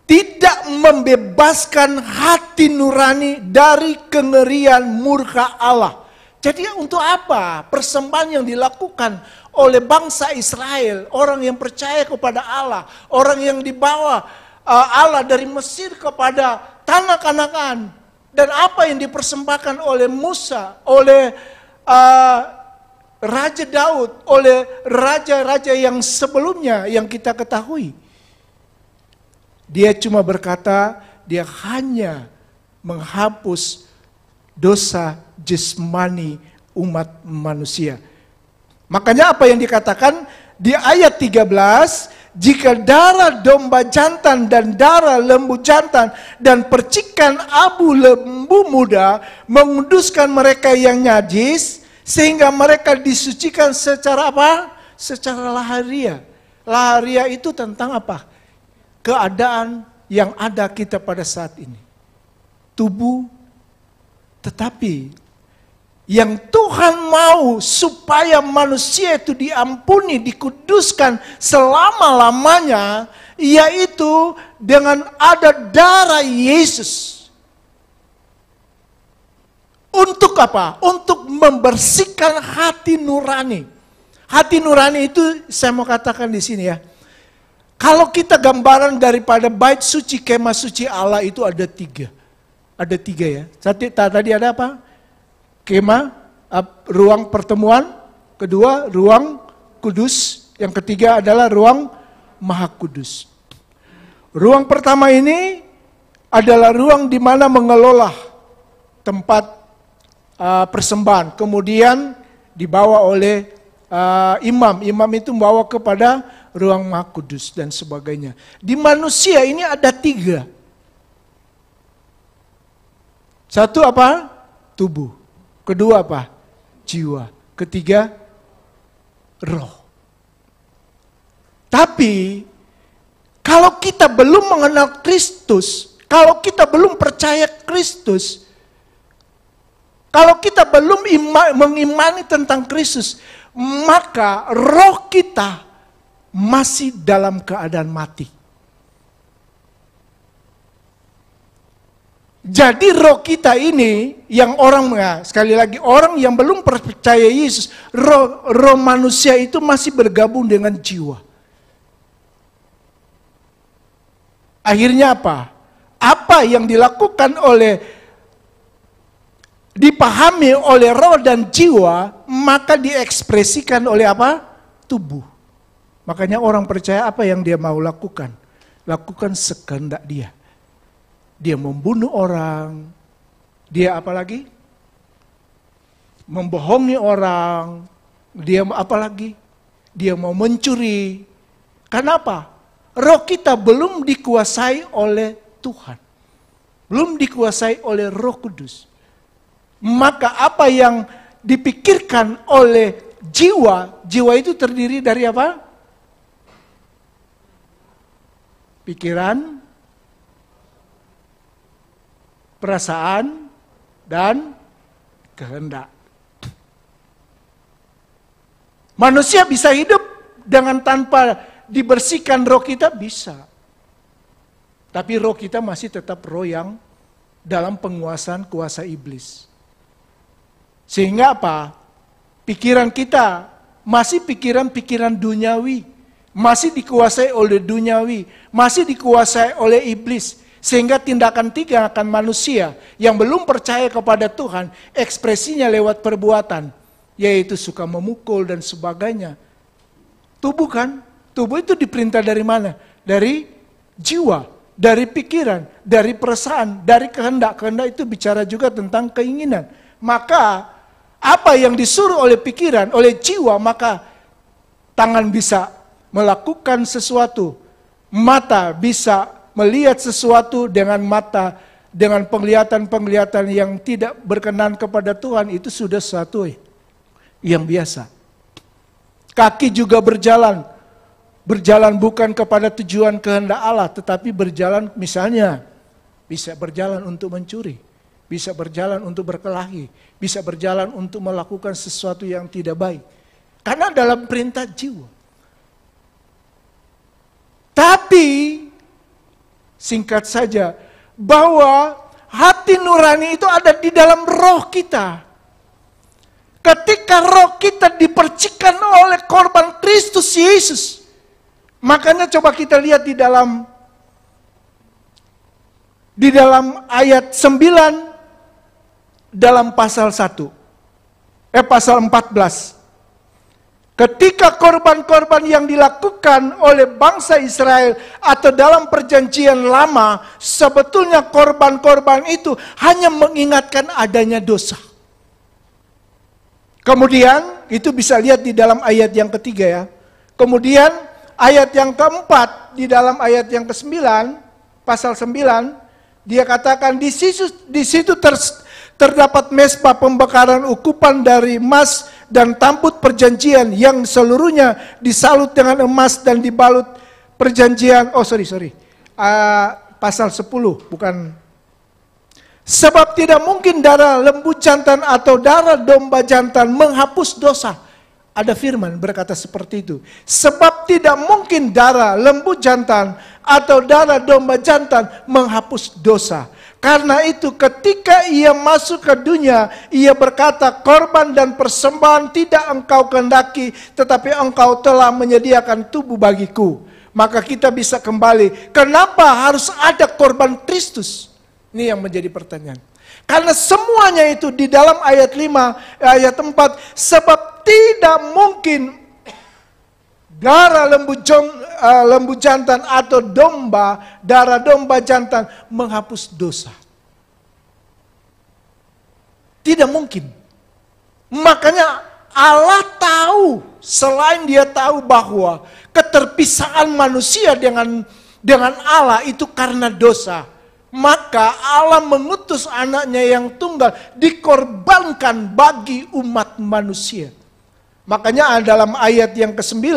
Tidak membebaskan hati nurani dari kengerian murka Allah. Jadi untuk apa persembahan yang dilakukan oleh bangsa Israel, orang yang percaya kepada Allah, orang yang dibawa Allah dari Mesir kepada tanah Kanaan, dan apa yang dipersembahkan oleh Musa, oleh Raja Daud, oleh raja-raja yang sebelumnya yang kita ketahui. Dia cuma berkata, dia hanya menghapus dosa jasmani umat manusia. Makanya apa yang dikatakan di ayat 13, jika darah domba jantan dan darah lembu jantan dan percikan abu lembu muda menguduskan mereka yang najis, Sehingga mereka disucikan secara apa? Secara lahiriah. Lahiriah itu tentang apa? Keadaan yang ada kita pada saat ini. Tubuh, tetapi yang Tuhan mau supaya manusia itu diampuni, dikuduskan selama-lamanya, yaitu dengan ada darah Yesus. Untuk apa? Untuk membersihkan hati nurani. Hati nurani itu saya mau katakan di sini ya. Kalau kita gambaran daripada bait suci, kemah suci Allah itu ada tiga. Ada tiga ya. Tadi ada apa? Kemah, ruang pertemuan. Kedua, ruang kudus. Yang ketiga adalah ruang maha kudus. Ruang pertama ini adalah ruang di mana mengelola tempat persembahan. Kemudian dibawa oleh imam. Imam itu membawa kepada ruang maha kudus dan sebagainya. Di manusia ini ada tiga. Satu apa? Tubuh. Kedua apa? Jiwa. Ketiga, roh. Tapi, kalau kita belum mengenal Kristus, kalau kita belum percaya Kristus, kalau kita belum mengimani tentang Kristus, maka roh kita masih dalam keadaan mati. Jadi roh kita ini, yang sekali lagi, orang yang belum percaya Yesus, roh manusia itu masih bergabung dengan jiwa. Akhirnya apa? Apa yang dilakukan dipahami oleh roh dan jiwa, maka diekspresikan oleh apa? Tubuh. Makanya orang percaya apa yang dia mau lakukan? Lakukan sekehendak dia. Dia membunuh orang, dia apa lagi? Membohongi orang, dia apa lagi? Dia mau mencuri. Kenapa? Roh kita belum dikuasai oleh Tuhan. Belum dikuasai oleh Roh Kudus. Maka apa yang dipikirkan oleh jiwa itu terdiri dari apa? Pikiran, perasaan, dan kehendak. Manusia bisa hidup dengan tanpa dibersihkan roh kita? Bisa. Tapi roh kita masih tetap roh yang dalam penguasaan kuasa iblis. Sehingga apa? Pikiran kita masih pikiran-pikiran duniawi. Masih dikuasai oleh duniawi. Masih dikuasai oleh iblis. Sehingga tindakan manusia yang belum percaya kepada Tuhan, ekspresinya lewat perbuatan, yaitu suka memukul dan sebagainya. Tubuh kan? Tubuh itu diperintah dari mana? Dari jiwa, dari pikiran, dari perasaan, dari kehendak. Kehendak itu bicara juga tentang keinginan. Maka apa yang disuruh oleh pikiran, oleh jiwa, maka tangan bisa melakukan sesuatu, mata bisa melihat sesuatu dengan mata, dengan penglihatan-penglihatan yang tidak berkenan kepada Tuhan, itu sudah sesuatu yang biasa. Kaki juga berjalan bukan kepada tujuan kehendak Allah, tetapi berjalan misalnya, bisa berjalan untuk mencuri, bisa berjalan untuk berkelahi, bisa berjalan untuk melakukan sesuatu yang tidak baik. Karena dalam perintah jiwa. Tapi singkat saja, bahwa hati nurani itu ada di dalam roh kita. Ketika roh kita dipercikan oleh korban Kristus Yesus, makanya coba kita lihat di dalam ayat 9 dalam pasal 1. Pasal 14. Ketika korban-korban yang dilakukan oleh bangsa Israel atau dalam perjanjian lama, sebetulnya korban-korban itu hanya mengingatkan adanya dosa. Kemudian, itu bisa lihat di dalam ayat yang ketiga ya. Kemudian, ayat yang keempat, di dalam ayat yang ke-9, pasal 9, dia katakan di situ terdapat mesbah pembakaran ukupan dari emas dan tamput perjanjian yang seluruhnya disalut dengan emas dan dibalut perjanjian. Pasal 10 bukan. Sebab tidak mungkin darah lembu jantan atau darah domba jantan menghapus dosa. Ada firman berkata seperti itu. Sebab tidak mungkin darah lembu jantan atau darah domba jantan menghapus dosa. Karena itu ketika ia masuk ke dunia, ia berkata, korban dan persembahan tidak engkau kehendaki, tetapi engkau telah menyediakan tubuh bagiku. Maka kita bisa kembali, kenapa harus ada korban Kristus? Ini yang menjadi pertanyaan. Karena semuanya itu di dalam ayat 5, ayat 4, sebab tidak mungkin darah lembu jantan atau darah domba jantan menghapus dosa. Tidak mungkin. Makanya Allah tahu, selain dia tahu bahwa keterpisaan manusia dengan Allah itu karena dosa, maka Allah mengutus anaknya yang tunggal dikorbankan bagi umat manusia. Makanya dalam ayat yang ke-9,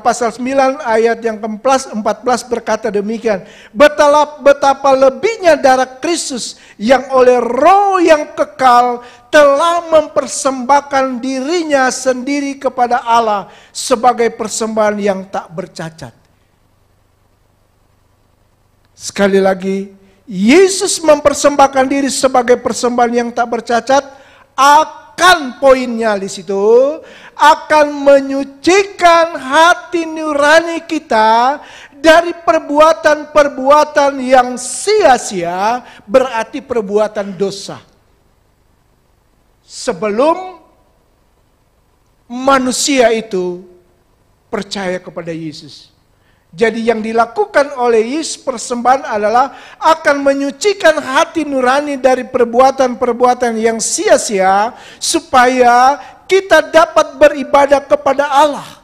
pasal 9 ayat yang ke-14 berkata demikian. Betapa lebihnya darah Kristus yang oleh roh yang kekal telah mempersembahkan dirinya sendiri kepada Allah sebagai persembahan yang tak bercacat. Sekali lagi, Yesus mempersembahkan diri sebagai persembahan yang tak bercacat, akan poinnya di situ akan menyucikan hati nurani kita dari perbuatan-perbuatan yang sia-sia, berarti perbuatan dosa. Sebelum manusia itu percaya kepada Yesus. Jadi yang dilakukan oleh Yesus persembahan adalah akan menyucikan hati nurani dari perbuatan-perbuatan yang sia-sia supaya kita dapat beribadah kepada Allah.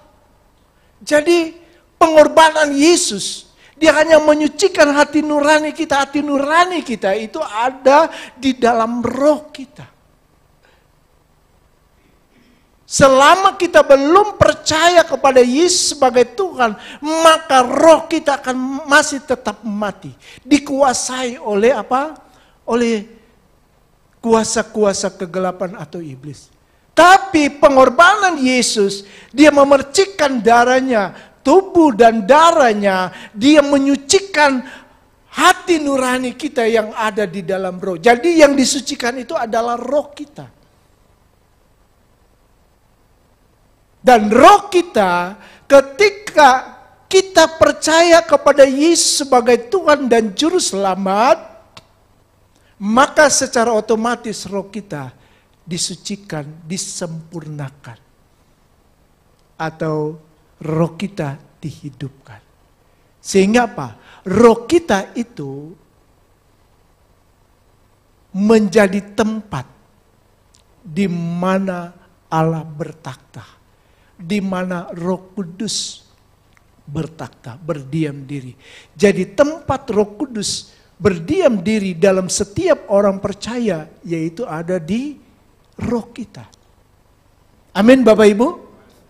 Jadi pengorbanan Yesus, dia hanya menyucikan hati nurani kita. Hati nurani kita itu ada di dalam roh kita. Selama kita belum percaya kepada Yesus sebagai Tuhan, maka roh kita akan masih tetap mati. Dikuasai oleh apa? Oleh kuasa-kuasa kegelapan atau iblis. Tapi pengorbanan Yesus, dia memercikkan darahnya, tubuh dan darahnya, dia menyucikan hati nurani kita yang ada di dalam roh. Jadi yang disucikan itu adalah roh kita. Dan roh kita ketika kita percaya kepada Yesus sebagai Tuhan dan Juru Selamat, maka secara otomatis roh kita disucikan, disempurnakan. Atau roh kita dihidupkan. Sehingga apa? Roh kita itu menjadi tempat di mana Allah bertakhta. Di mana Roh Kudus bertakhta, berdiam diri. Jadi tempat Roh Kudus berdiam diri dalam setiap orang percaya, yaitu ada di roh kita. Amin Bapak Ibu?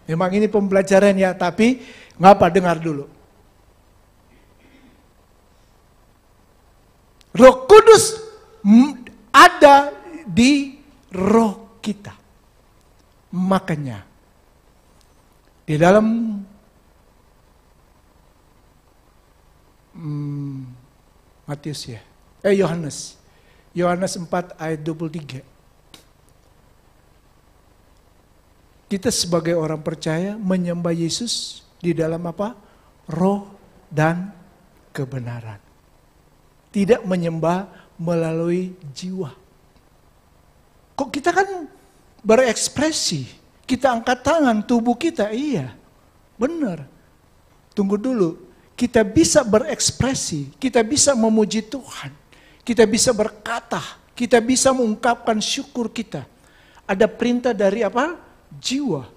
Memang ini pembelajaran ya, tapi ngapa, dengar dulu. Roh Kudus ada di roh kita. Makanya di dalam Matius ya, Yohanes 4 ayat 23. Kita sebagai orang percaya menyembah Yesus di dalam apa? Roh dan kebenaran. Tidak menyembah melalui jiwa. Kok kita kan berekspresi? Kita angkat tangan, tubuh kita, iya, benar. Tunggu dulu, kita bisa berekspresi, kita bisa memuji Tuhan, kita bisa berkata, kita bisa mengungkapkan syukur kita. Ada perintah dari apa? Jiwa.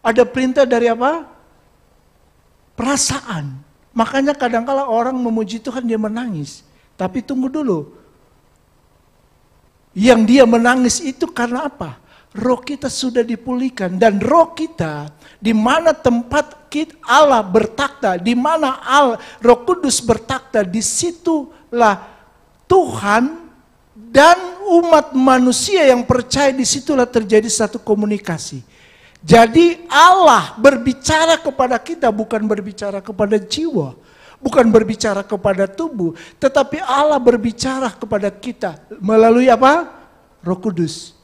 Ada perintah dari apa? Perasaan. Makanya kadang-kala orang memuji Tuhan dia menangis. Tapi tunggu dulu, Yang dia menangis itu karena apa? Roh kita sudah dipulihkan, dan roh kita di mana tempat Allah bertakhta, di mana Roh Kudus bertakhta, disitulah Tuhan dan umat manusia yang percaya, disitulah terjadi satu komunikasi. Jadi Allah berbicara kepada kita, bukan berbicara kepada jiwa, bukan berbicara kepada tubuh, tetapi Allah berbicara kepada kita melalui apa? Roh Kudus.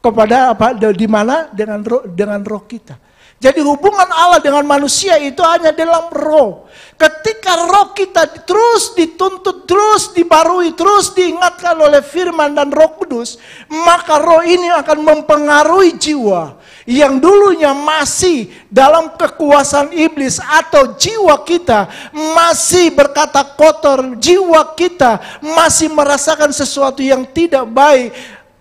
Kepada apa? Di mana? Dengan roh kita. Jadi hubungan Allah dengan manusia itu hanya dalam roh. Ketika roh kita terus dituntut, terus dibarui, terus diingatkan oleh firman dan Roh Kudus, maka roh ini akan mempengaruhi jiwa yang dulunya masih dalam kekuasaan iblis, atau jiwa kita masih berkata kotor, jiwa kita masih merasakan sesuatu yang tidak baik.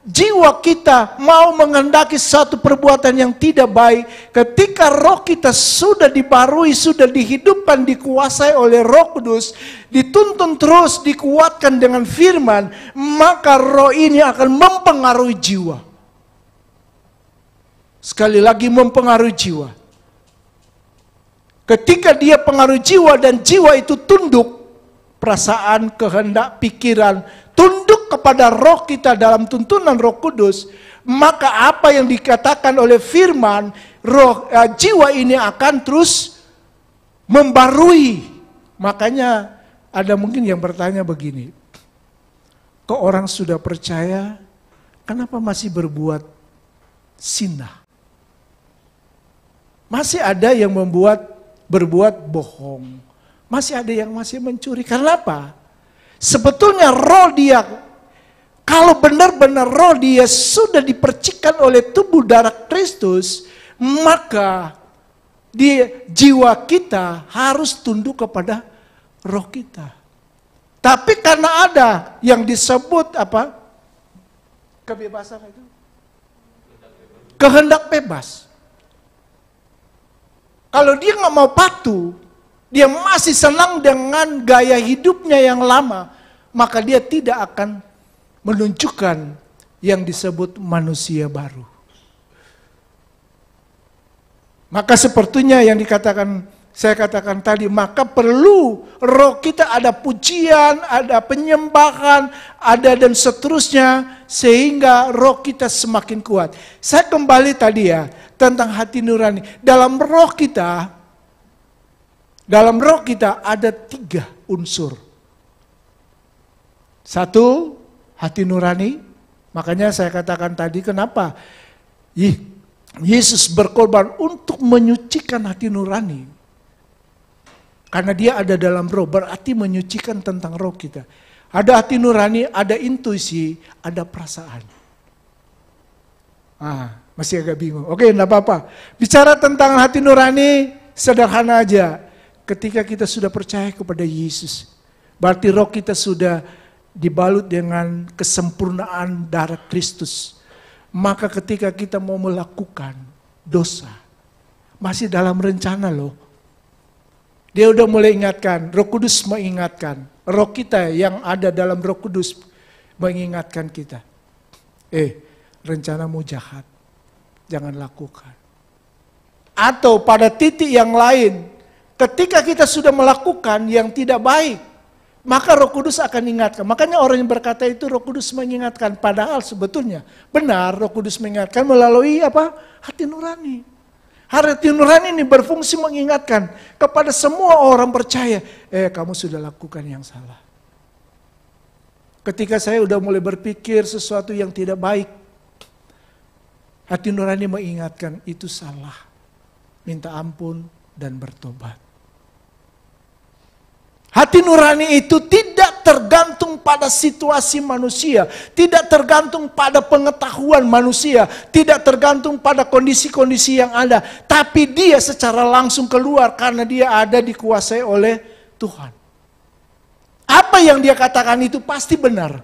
Jiwa kita mau menghendaki satu perbuatan yang tidak baik. Ketika roh kita sudah dibarui, sudah dihidupkan, dikuasai oleh Roh Kudus, dituntun terus, dikuatkan dengan firman, maka roh ini akan mempengaruhi jiwa. Sekali lagi, mempengaruhi jiwa. Ketika dia pengaruhi jiwa dan jiwa itu tunduk, perasaan, kehendak, pikiran, tunduk kepada roh kita dalam tuntunan Roh Kudus, maka apa yang dikatakan oleh firman, jiwa ini akan terus membarui. Makanya ada mungkin yang bertanya begini, kok orang sudah percaya, kenapa masih berbuat zina? Masih ada yang berbuat bohong, masih ada yang masih mencuri. Karena apa? Sebetulnya roh dia, kalau benar-benar roh dia sudah dipercikkan oleh tubuh darah Kristus, maka jiwa kita harus tunduk kepada roh kita. Tapi karena ada yang disebut apa? Kebebasan itu? Kehendak bebas. Kalau dia nggak mau patuh, dia masih senang dengan gaya hidupnya yang lama, maka dia tidak akan menunjukkan yang disebut manusia baru. Maka sepertinya yang saya katakan tadi, maka perlu roh kita ada pujian, ada penyembahan, ada dan seterusnya, sehingga roh kita semakin kuat. Saya kembali tadi ya, tentang hati nurani. Dalam roh kita ada 3 unsur. 1, hati nurani. Makanya saya katakan tadi, kenapa Yesus berkorban untuk menyucikan hati nurani. Karena dia ada dalam roh, berarti menyucikan tentang roh kita. Ada hati nurani, ada intuisi, ada perasaan. Masih agak bingung. Oke, enggak apa-apa. Bicara tentang hati nurani, sederhana aja. Ketika kita sudah percaya kepada Yesus, berarti roh kita sudah dibalut dengan kesempurnaan darah Kristus. Maka ketika kita mau melakukan dosa, masih dalam rencana loh. Dia udah mulai ingatkan, Roh Kudus mengingatkan. Roh kita yang ada dalam Roh Kudus mengingatkan kita. Rencanamu jahat, jangan lakukan. Atau pada titik yang lain, ketika kita sudah melakukan yang tidak baik, maka Roh Kudus akan ingatkan. Makanya orang yang berkata itu Roh Kudus mengingatkan. Padahal sebetulnya benar Roh Kudus mengingatkan melalui apa? Hati nurani. Hati nurani ini berfungsi mengingatkan kepada semua orang percaya. Kamu sudah lakukan yang salah. Ketika saya udah mulai berpikir sesuatu yang tidak baik, hati nurani mengingatkan itu salah. Minta ampun dan bertobat. Hati nurani itu tidak tergantung pada situasi manusia, tidak tergantung pada pengetahuan manusia, tidak tergantung pada kondisi-kondisi yang ada, tapi dia secara langsung keluar karena dia ada dikuasai oleh Tuhan. Apa yang dia katakan itu pasti benar.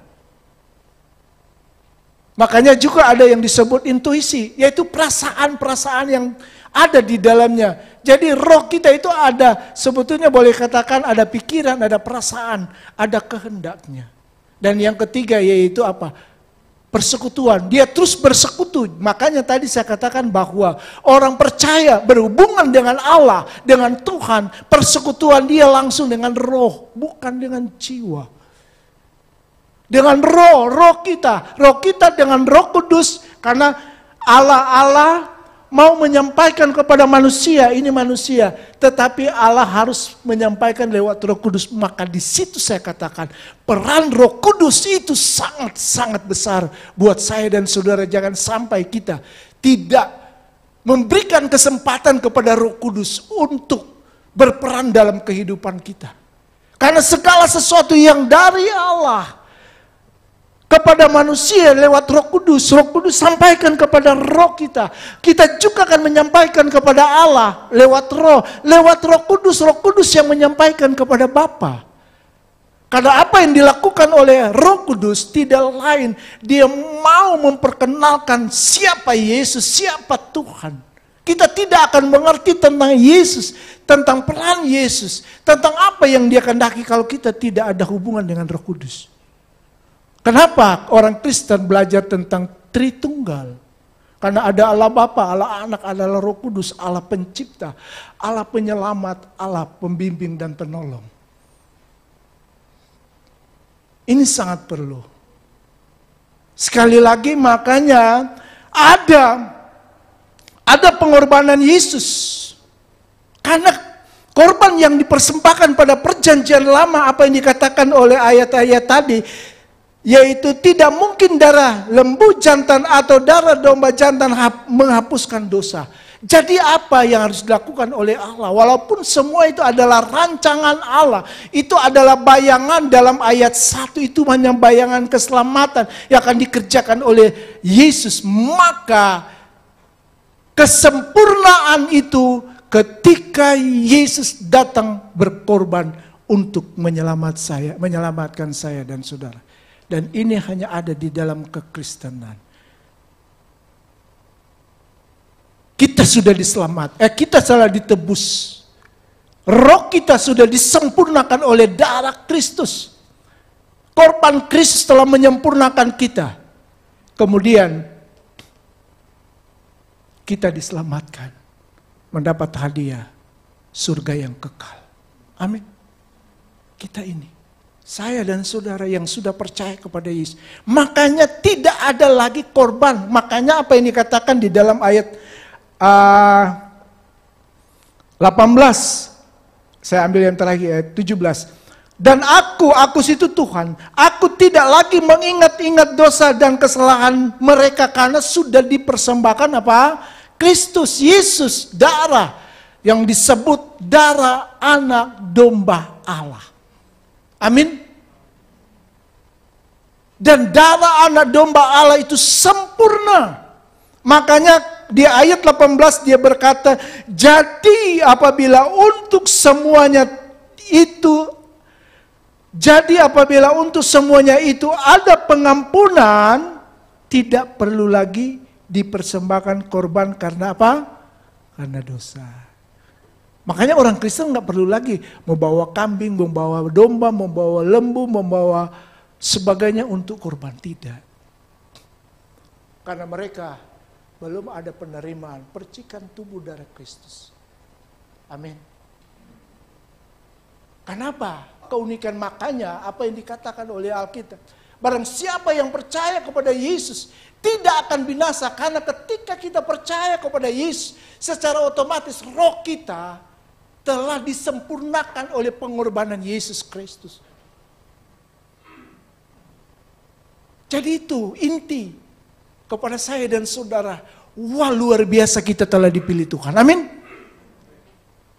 Makanya juga ada yang disebut intuisi, yaitu perasaan-perasaan yang ada di dalamnya. Jadi roh kita itu ada, sebetulnya boleh katakan ada pikiran, ada perasaan, ada kehendaknya. Dan yang ketiga yaitu apa? persekutuan. Dia terus bersekutu. Makanya tadi saya katakan bahwa orang percaya berhubungan dengan Allah, dengan Tuhan, persekutuan dia langsung dengan roh, bukan dengan jiwa. Dengan roh kita dengan Roh Kudus, karena Allah mau menyampaikan kepada manusia, ini manusia, tetapi Allah harus menyampaikan lewat Roh Kudus. Maka di situ saya katakan peran Roh Kudus itu sangat-sangat besar buat saya dan saudara. Jangan sampai kita tidak memberikan kesempatan kepada Roh Kudus untuk berperan dalam kehidupan kita. Karena segala sesuatu yang dari Allah kepada manusia lewat Roh Kudus sampaikan kepada roh kita. Kita juga akan menyampaikan kepada Allah lewat Roh Kudus yang menyampaikan kepada Bapa. Karena apa yang dilakukan oleh Roh Kudus tidak lain, dia mau memperkenalkan siapa Yesus, siapa Tuhan. Kita tidak akan mengerti tentang Yesus, tentang peran Yesus, tentang apa yang dia kehendaki kalau kita tidak ada hubungan dengan Roh Kudus. Kenapa orang Kristen belajar tentang Tritunggal? Karena ada Allah Bapa, Allah Anak, adalah Roh Kudus, Allah Pencipta, Allah Penyelamat, Allah Pembimbing dan Penolong. Ini sangat perlu. Sekali lagi makanya ada pengorbanan Yesus. Karena korban yang dipersembahkan pada perjanjian lama, apa yang dikatakan oleh ayat-ayat tadi, yaitu tidak mungkin darah lembu jantan atau darah domba jantan menghapuskan dosa. Jadi apa yang harus dilakukan oleh Allah? Walaupun semua itu adalah rancangan Allah, itu adalah bayangan dalam ayat 1, itu hanya bayangan keselamatan yang akan dikerjakan oleh Yesus. Maka kesempurnaan itu ketika Yesus datang berkorban untuk menyelamatkan saya dan saudara. Dan ini hanya ada di dalam kekristenan. Kita sudah diselamatkan, kita telah ditebus. Roh kita sudah disempurnakan oleh darah Kristus. Korban Kristus telah menyempurnakan kita. Kemudian kita diselamatkan, mendapat hadiah surga yang kekal. Amin. Kita ini, saya dan saudara yang sudah percaya kepada Yesus. Makanya tidak ada lagi korban. Makanya apa yang dikatakan di dalam ayat 18. Saya ambil yang terakhir ayat 17. Dan aku situ Tuhan, aku tidak lagi mengingat-ingat dosa dan kesalahan mereka karena sudah dipersembahkan apa? Kristus Yesus, darah yang disebut darah anak domba Allah. Amin. Dan darah anak domba Allah itu sempurna. Makanya di ayat 18 dia berkata, jadi apabila untuk semuanya itu ada pengampunan, tidak perlu lagi dipersembahkan korban karena apa? Karena dosa. Makanya orang Kristen nggak perlu lagi membawa kambing, membawa domba, membawa lembu, membawa sebagainya untuk korban. Tidak. Karena mereka belum ada penerimaan percikan tubuh darah Kristus. Amin. Kenapa? Keunikan makanya apa yang dikatakan oleh Alkitab. Barang siapa yang percaya kepada Yesus tidak akan binasa. Karena ketika kita percaya kepada Yesus, secara otomatis roh kita telah disempurnakan oleh pengorbanan Yesus Kristus. Jadi itu inti kepada saya dan saudara. Wah, luar biasa kita telah dipilih Tuhan. Amin.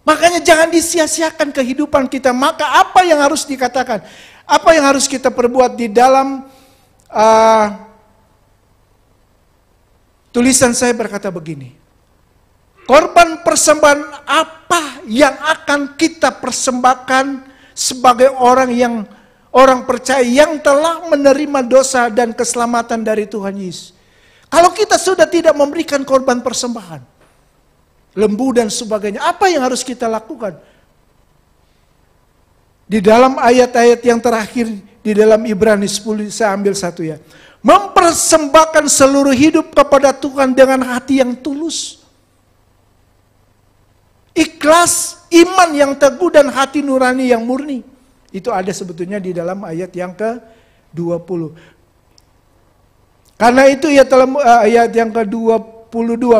Makanya jangan disia-siakan kehidupan kita. Maka apa yang harus dikatakan? Apa yang harus kita perbuat di dalam tulisan saya berkata begini. Korban persembahan apa yang akan kita persembahkan sebagai orang percaya yang telah menerima dosa dan keselamatan dari Tuhan Yesus? Kalau kita sudah tidak memberikan korban persembahan, lembu dan sebagainya, apa yang harus kita lakukan? Di dalam ayat-ayat yang terakhir di dalam Ibrani 10, saya ambil satu ya. mempersembahkan seluruh hidup kepada Tuhan dengan hati yang tulus. Ikhlas, iman yang teguh dan hati nurani yang murni. Itu ada sebetulnya di dalam ayat yang ke-20. Karena itu ayat yang ke-22.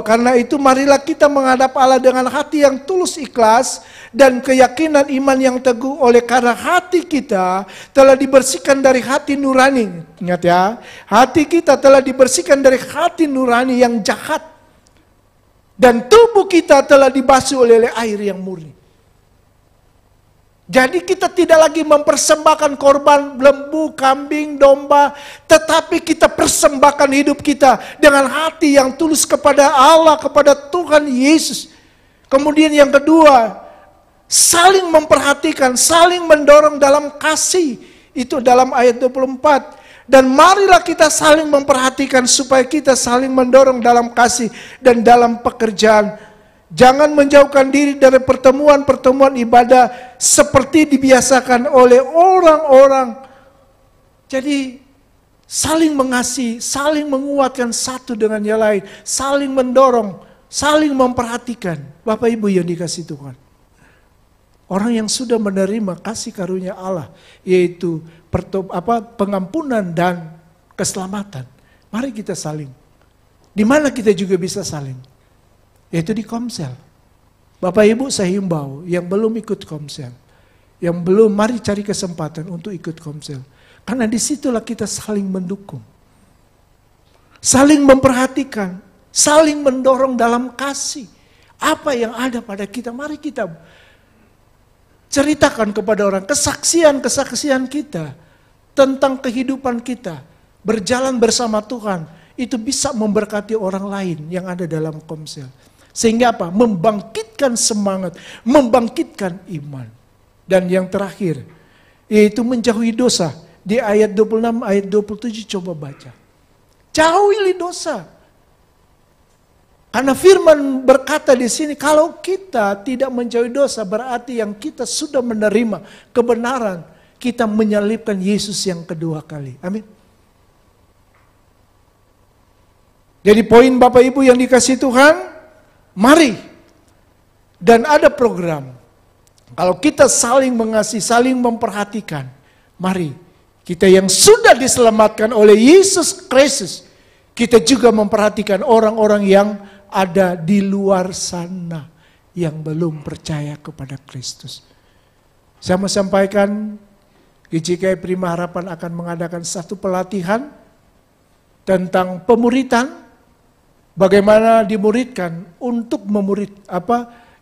Karena itu marilah kita menghadap Allah dengan hati yang tulus ikhlas dan keyakinan iman yang teguh, oleh karena hati kita telah dibersihkan dari hati nurani. Ingat ya, hati kita telah dibersihkan dari hati nurani yang jahat. Dan tubuh kita telah dibasuh oleh air yang murni. Jadi kita tidak lagi mempersembahkan korban lembu, kambing, domba, tetapi kita persembahkan hidup kita dengan hati yang tulus kepada Allah, kepada Tuhan Yesus. Kemudian yang kedua, saling memperhatikan, saling mendorong dalam kasih. Itu dalam ayat 24. Dan marilah kita saling memperhatikan supaya kita saling mendorong dalam kasih dan dalam pekerjaan. Jangan menjauhkan diri dari pertemuan-pertemuan ibadah seperti dibiasakan oleh orang-orang. Jadi saling mengasihi, saling menguatkan satu dengan yang lain, saling mendorong, saling memperhatikan. Bapak Ibu yang dikasihi Tuhan. Orang yang sudah menerima kasih karunia Allah, yaitu pengampunan dan keselamatan. Mari kita saling. Di mana kita juga bisa saling? Yaitu di Komsel. Bapak Ibu saya himbau yang belum ikut Komsel, yang belum, mari cari kesempatan untuk ikut Komsel. Karena disitulah kita saling mendukung, saling memperhatikan, saling mendorong dalam kasih. Apa yang ada pada kita, mari kita ceritakan kepada orang kesaksian-kesaksian kita tentang kehidupan kita berjalan bersama Tuhan. Itu bisa memberkati orang lain yang ada dalam Komsel. Sehingga apa? Membangkitkan semangat, membangkitkan iman. Dan yang terakhir, yaitu menjauhi dosa. Di ayat 26, ayat 27 coba baca. Jauhilah dosa. Karena firman berkata di sini, kalau kita tidak menjauhi dosa, berarti yang kita sudah menerima kebenaran, kita menyalibkan Yesus yang kedua kali. Amin. Jadi poin Bapak Ibu yang dikasihi Tuhan, mari. Dan ada program. Kalau kita saling mengasihi, saling memperhatikan, mari kita yang sudah diselamatkan oleh Yesus Kristus, kita juga memperhatikan orang-orang yang ada di luar sana yang belum percaya kepada Kristus. Saya mau sampaikan, GJKI Prima Harapan akan mengadakan satu pelatihan tentang pemuritan, bagaimana dimuridkan untuk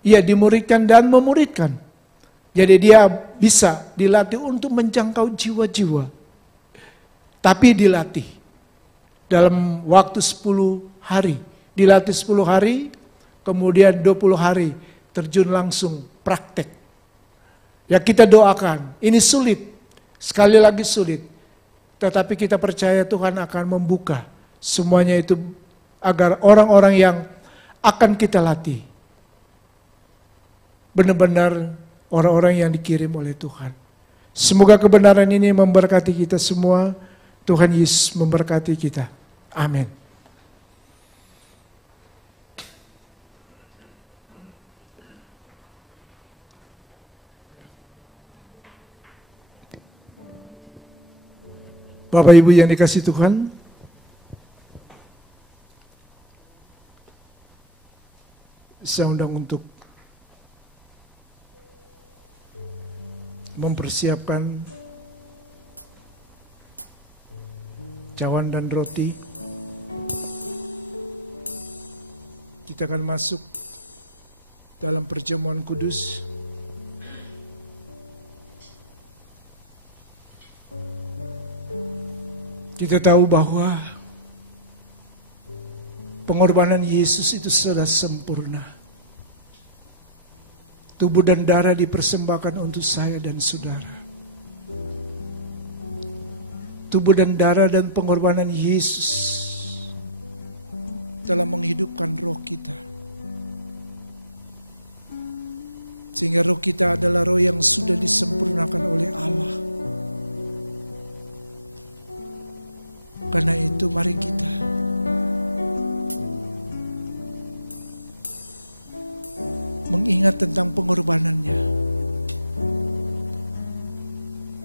dimuridkan dan memuridkan. Jadi dia bisa dilatih untuk menjangkau jiwa-jiwa, tapi dilatih dalam waktu 10 hari. Dilatih 10 hari, kemudian 20 hari terjun langsung praktek. Ya kita doakan, ini sulit, sekali lagi sulit. Tetapi kita percaya Tuhan akan membuka semuanya itu agar orang-orang yang akan kita latih benar-benar orang-orang yang dikirim oleh Tuhan. Semoga kebenaran ini memberkati kita semua. Tuhan Yesus memberkati kita. Amin. Bapak Ibu yang dikasihi Tuhan, saya undang untuk mempersiapkan cawan dan roti. Kita akan masuk dalam perjamuan kudus. Kita tahu bahwa pengorbanan Yesus itu sudah sempurna. Tubuh dan darah dipersembahkan untuk saya dan saudara. Tubuh dan darah dan pengorbanan Yesus telah menghidupkan roh kita. Sehingga roh kita adalah roh yang sudah disempurnakan oleh Allah. Karena itu mari kita mengingat tentang pengorbanannya.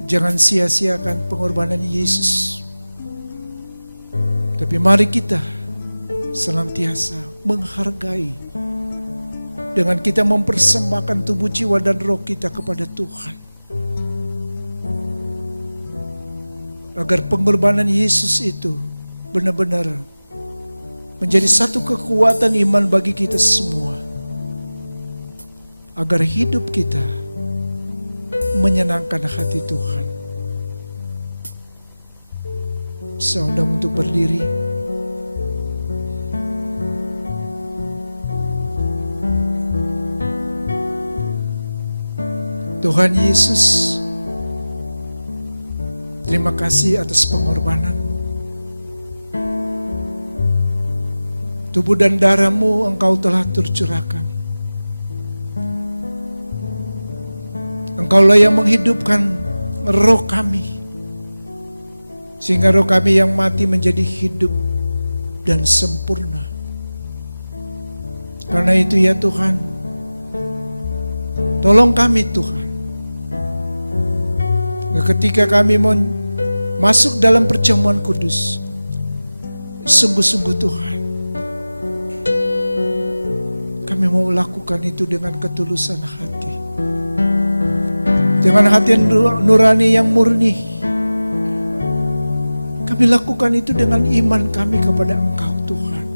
Jangan sia-siakan pengorbanan Yesus. Tapi mari kita senantiasa menghargai dengan kita mempersembahkan tubuh, jiwa, dan roh kita kepada Tuhan. Agar pengorbanan Yesus itu benar-benar menjadi satu kekuatan iman bagi kita semua. Agar hidup kita menyenangkan hati Tuhan. Saya undang untuk berdiri. Tuhan Yesus, terima kasih atas pengorbanan-Mu. Tubuh dan darah-Mu Engkau telah tercurahkan. Engkaulah yang menghidupkan roh kami, sehingga roh kami yang mati menjadi hidup dan sempurna. Karena itu ya Tuhan, tolong kami Tuhan, ketika kami mau masuk dalam perjamuan kudus, sungguh-sungguh Tuhan, kami mau lakukan itu dengan ketulusan hati, dengan hati nurani yang murni. Kami lakukan itu dengan iman kami kepada Engkau Tuhan.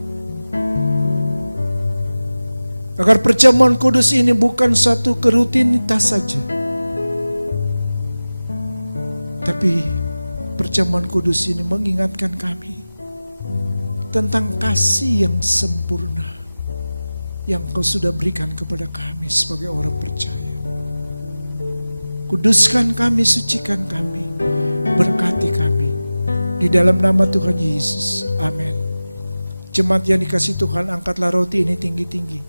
Agar perjamuan kudus ini bukan satu kerutinitas saja, tapi perjamuan kudus ini mengingatkan kami tentang kasih yang sempurna yang Kau sudah berikan kepada kami sebagai orang percaya. Kuduskan kami, sucikan kami, berkati kami. Di dalam nama Tuhan Yesus, amin. Jemaat yang dikasihi Tuhan, angkatlah roti ini tinggi-tinggi.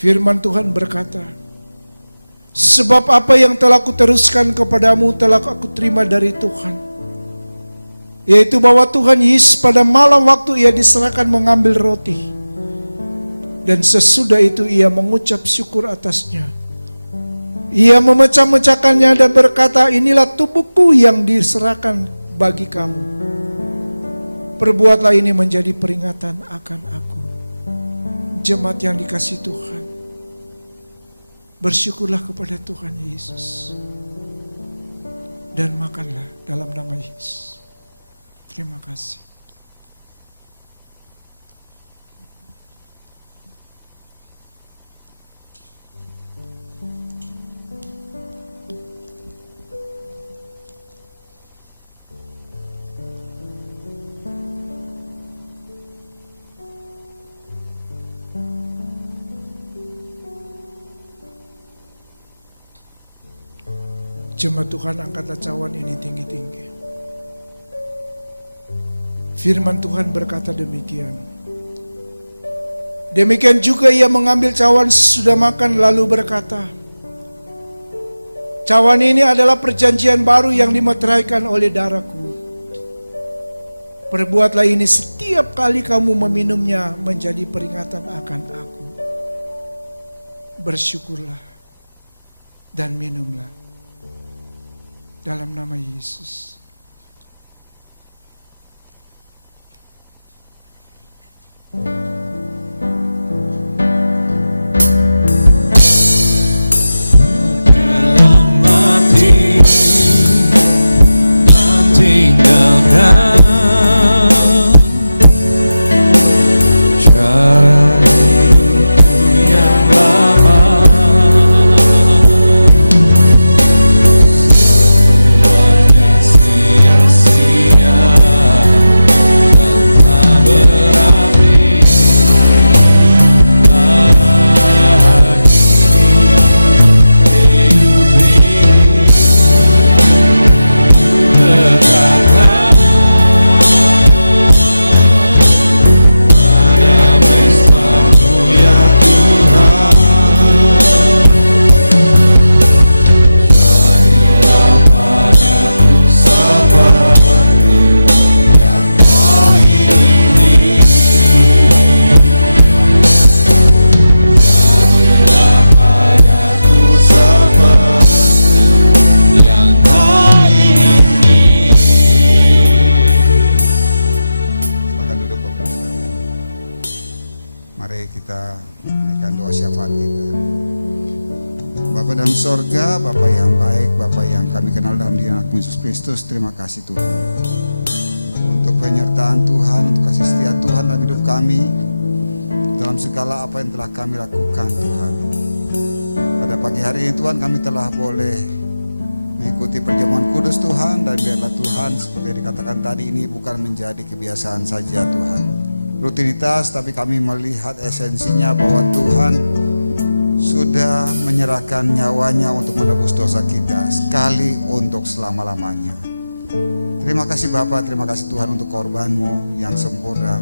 Firman Tuhan berkata, sebab apa yang telah kuteruskan kepadamu telah aku terima dari Tuhan, yaitu bahwa Tuhan Yesus pada malam waktu Ia diserahkan mengambil roti, dan sesudah itu Ia mengucap syukur atasnya. Ia memecah-mecahkannya dan berkata, inilah tubuhku yang diserahkan bagi kamu. Perbuatlah ini menjadi peringatan akan aku. Jemaat yang dikasihi Tuhan, bersyukurlah kepada Tuhan Yesus dan makanlah dalam nama Yesus. Terima kasih. Jemaat Tuhan, angkatlah cawan ini tinggi-tinggi. Firman Tuhan berkata demikian. Demikian juga Ia mengambil cawan sesudah makan lalu berkata, cawan ini adalah perjanjian baru yang dimeteraikan oleh darahku. Perbuatlah ini setiap kali kamu meminumnya menjadi peringatan akan aku. Bersyukurlah dan minumlah dalam nama Yesus. Dalam mati dan tinggalkan cara hidup yang lama. Kasih Bapa dalam sorga, Bapa yang baik, Bapa yang kami kenal dalam diri anak Yesus Kristus, terima kasih Tuhan untuk penyertaan Tuhan, untuk kasih setia Tuhan dalam hidup kami, dalam segala apa yang telah kami lakukan Tuhan. Pada pagi hari ini Tuhan, kami telah boleh mengikuti perjamuan kudus Tuhan, dan biarlah Tuhan seperti yang dikatakan tadi ini bukan menjadi kebiasaan saja Tuhan, rutinitas, tapi kami melihat esensinya bahwa Tuhan sudah menyerahkan nyawanya untuk menebus dosa kita sekali untuk selama-lamanya. Terima kasih Bapa, terima kasih Tuhan untuk korban-Mu yang sempurna.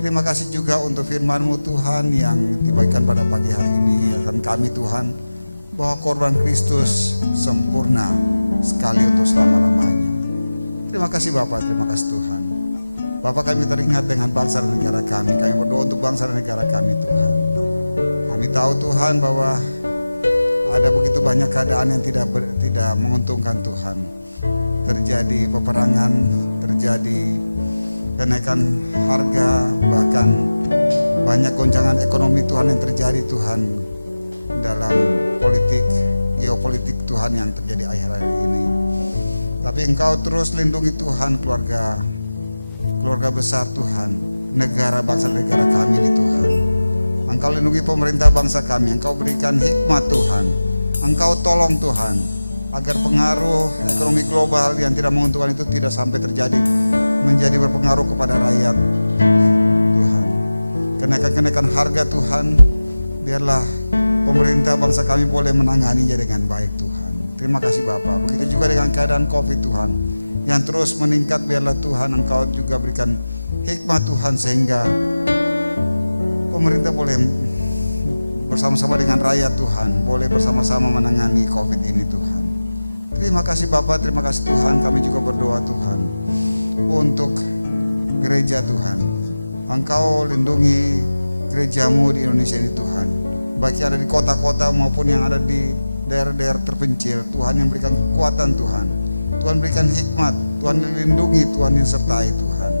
Terima kasih juga untuk firman-Mu Tuhan yang dibagikan pada pagi hari ini akan kami Tuhan, bahwa korban Kristus sempurna sekali untuk selama-lamanya. Terima kasih Bapa, terima kasih Tuhan. Bapa, kami teringat dengan bangsa dan negara kami. Kami berdoa untuk bangsa dan negara kami Tuhan. Kami tahu Tuhan bahwa ada begitu banyak keadaan yang tidak menguntungkan Tuhan. Terjadi peperangan, terjadi kenaikan harga, bahkan banyak goncangan ekonomi Tuhan yang terjadi Tuhan dalam politik, geopolitik Tuhan yang terjadi akhir-akhir ini. Tapi Engkau terus lindungi Tuhan keluarga besar Tuhan, negara bangsa negara kami ini Tuhan. Engkau lindungi pemerintah bangsa kami, Engkau berikan hikmat Tuhan, Engkau tolong Tuhan, agar pengaruh ekonomi global yang tidak menguntungkan itu tidak sampai terjadi, menjadi berpengaruh kepada rakyat Tuhan. Kenaikan harga Tuhan, biarlah pemerintah bangsa kami boleh menanganinya dengan baik Tuhan. Terima kasih Bapa. Begitu juga dengan keadaan COVID Tuhan yang terus meningkat, biarlah Tuhan Engkau juga berikan hikmat Tuhan sehingga pemerintah boleh bersama-sama dengan rakyat Tuhan, boleh bersama-sama menangani COVID ini Tuhan. Terima kasih Bapa, terima kasih Tuhan. Kami juga berdoa Tuhan untuk gereja Tuhan. Engkau lindungi gereja-Mu di Indonesia ini Tuhan, baik yang ada di kota-kota maupun yang ada di daerah-daerah terpencil. Tuhan yang berikan kekuatan Tuhan, Tuhan berikan hikmat, Tuhan lindungi, Tuhan yang sertai Tuhan,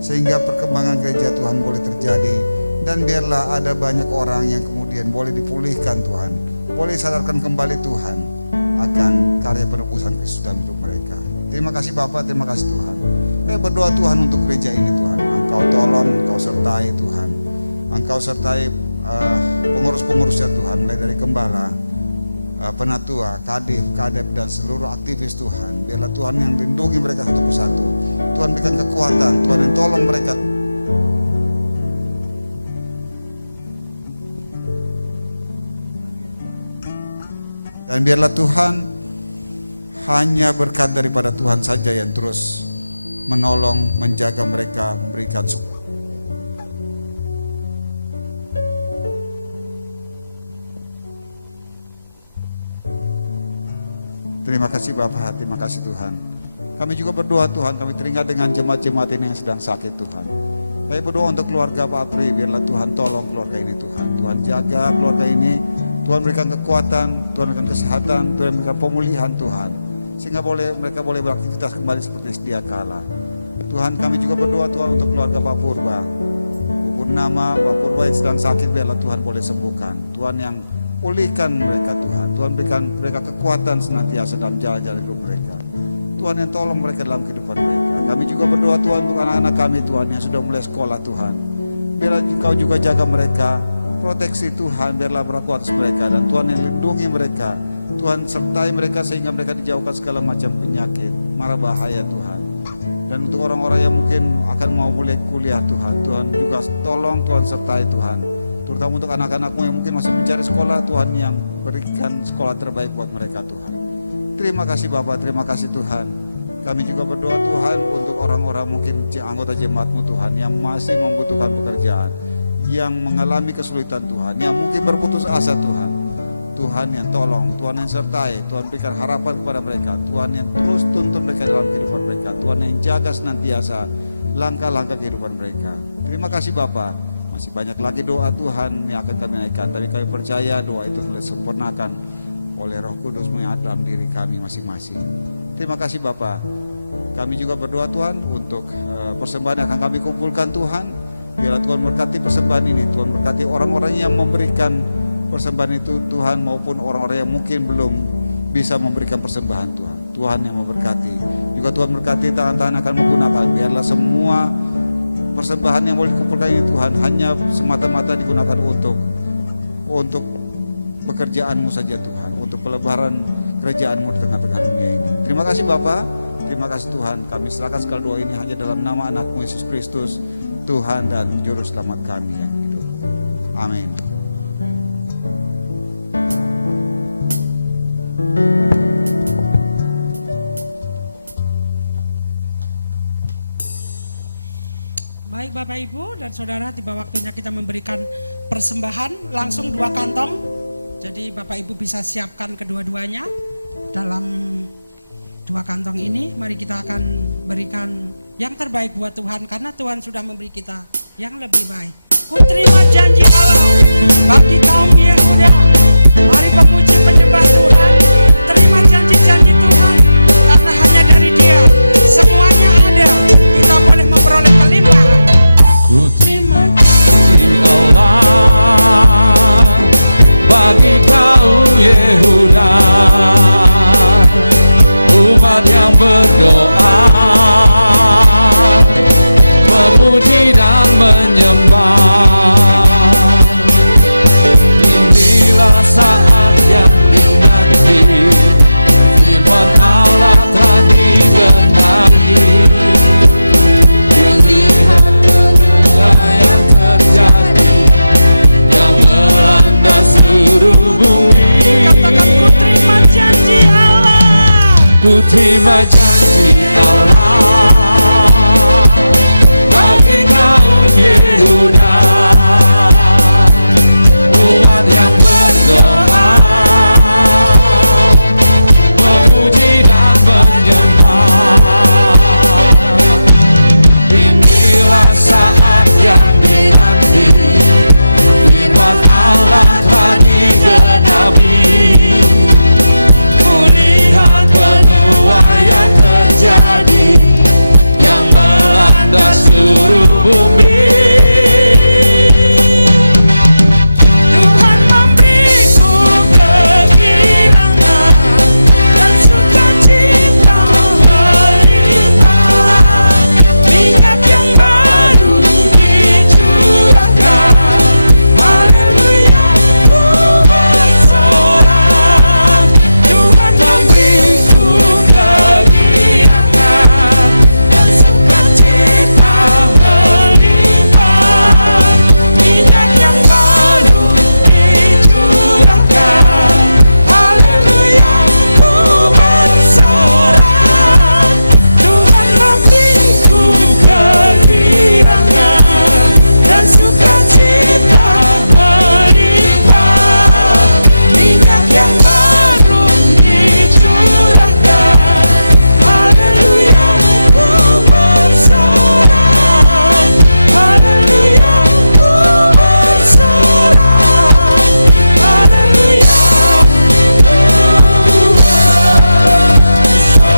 sehingga perkembangan gereja Tuhan boleh terjadi. Dan biarlah ada banyak orang yang kemudian boleh dipulihkan Tuhan, boleh sadarkan kembali Tuhan akan karya penebusan Kristus dalam hidup mereka. Terima kasih Bapa, terima kasih Tuhan. Saya berdoa Tuhan untuk gereja ini Tuhan, Engkau tolong, Engkau sertai Tuhan, Engkau sertai pengurus-pengurusnya Tuhan, mulai dari gembala, penatua, kadif, kadep, dan seluruh aktivis Tuhan. Biarlah Tuhan yang lindungi mereka satu persatu. Tuhan berikan kekuatan, Tuhan yang tolong mereka. Dan biarlah Tuhan hanya berkat daripada Tuhan saja yang terus menolong, menjaga mereka, memberikan support. Terima kasih Bapa, terima kasih Tuhan. Kami juga berdoa Tuhan, kami teringat dengan jemaat-jemaat ini yang sedang sakit Tuhan. Kami berdoa untuk keluarga Pak Apri, biarlah Tuhan tolong keluarga ini Tuhan. Tuhan jaga keluarga ini, Tuhan berikan kekuatan, Tuhan berikan kesehatan, Tuhan berikan pemulihan Tuhan, sehingga mereka boleh beraktivitas kembali seperti sedia kala. Tuhan, kami juga berdoa Tuhan untuk keluarga Pak Purba, Purnama, Pak Purba yang sedang sakit, biarlah Tuhan boleh sembuhkan. Tuhan yang pulihkan mereka Tuhan, Tuhan berikan mereka kekuatan senantiasa dalam jalan-jalan hidup mereka. Tuhan yang tolong mereka dalam kehidupan mereka. Kami juga berdoa Tuhan untuk anak-anak kami Tuhan yang sudah mulai sekolah Tuhan. Biarlah Engkau juga jaga mereka, proteksi Tuhan, biarlah berlaku atas mereka, dan Tuhan yang lindungi mereka. Tuhan sertai mereka sehingga mereka dijauhkan segala macam penyakit, mara bahaya Tuhan. Dan untuk orang-orang yang mungkin akan mau mulai kuliah Tuhan, Tuhan juga tolong, Tuhan sertai Tuhan. Terutama untuk anak-anakmu yang mungkin masih mencari sekolah, Tuhan yang berikan sekolah terbaik buat mereka Tuhan. Terima kasih Bapak, terima kasih Tuhan. Kami juga berdoa Tuhan untuk orang-orang mungkin anggota jemaat-Mu Tuhan yang masih membutuhkan pekerjaan, yang mengalami kesulitan Tuhan, yang mungkin berputus asa Tuhan. Tuhan yang tolong, Tuhan yang sertai, Tuhan berikan harapan kepada mereka, Tuhan yang terus tuntun mereka dalam kehidupan mereka, Tuhan yang jaga senantiasa langkah-langkah kehidupan mereka. Terima kasih Bapa. Masih banyak lagi doa Tuhan yang akan kami naikkan, tapi kami percaya doa itu telah disempurnakan oleh Roh Kudus mengatur dalam diri kami masing-masing. Terima kasih Bapa. Kami juga berdoa Tuhan untuk persembahan yang akan kami kumpulkan Tuhan. Biarlah Tuhan berkati persembahan ini, Tuhan berkati orang-orang yang memberikan persembahan itu Tuhan, maupun orang-orang yang mungkin belum bisa memberikan persembahan Tuhan. Tuhan yang memberkati. Juga Tuhan berkati tangan-tangan akan menggunakan. Biarlah semua persembahan yang boleh dikumpulkan ini Tuhan hanya semata-mata digunakan untuk pekerjaan-Mu saja Tuhan, untuk pelebaran kerajaan-Mu di tengah-tengah dunia ini. Terima kasih Bapa, terima kasih Tuhan. Kami serahkan segala doa ini hanya dalam nama anak-Mu Yesus Kristus, Tuhan dan Juru Selamat kami yang hidup. Amin. Baik Bapak Ibu dan Saudara, tiba waktunya kita memberikan persembahan langsung 2 kantong. Jadi Bapak Ibu bisa siapkan kedua-duanya dalam 2 kantong ini. Mari kita akan berikan yang terbaik buat Tuhan, karena Tuhan sudah memberi kita yang lebih baik. Ku terima janji Allah bagi kaum Yehuda. Mari memuji penyembah Tuhan. Terima janji-janji Tuhan, karena hanya dari Dia semuanya ada. Kita boleh memperoleh kelimpahan. Ku terima janji Allah bagi kaum Yehuda, umat yang berdoa, memuji dan menyembah. Inilah saat yang dinanti, firman Allah telah digenapi. Lihat apa yang terjadi, yang melanda seluruh bumi. Katakan ku terima janji Allah. Ku terima janji Allah bagi kaum Yehuda, umat yang berdoa, memuji dan menyembah. Inilah saat yang dinanti, firman Allah telah digenapi. Lihat penuai yang terjadi, yang melanda seluruh bumi. Tuhan memberiku kegirangan dan sukacita melimpah. Minyak yang baru dicurahkan, haleluya, ku bersorak. Tuhan memberiku kegirangan dan sukacita melimpah. Minyak yang baru dicurahkan, haleluya, ku bersorak. Tuhan memberiku kegirangan dan sukacita melimpah. Minyak yang baru dicurahkan, haleluya, ku bersorak. Haleluya, ku bersorak. Haleluya, ku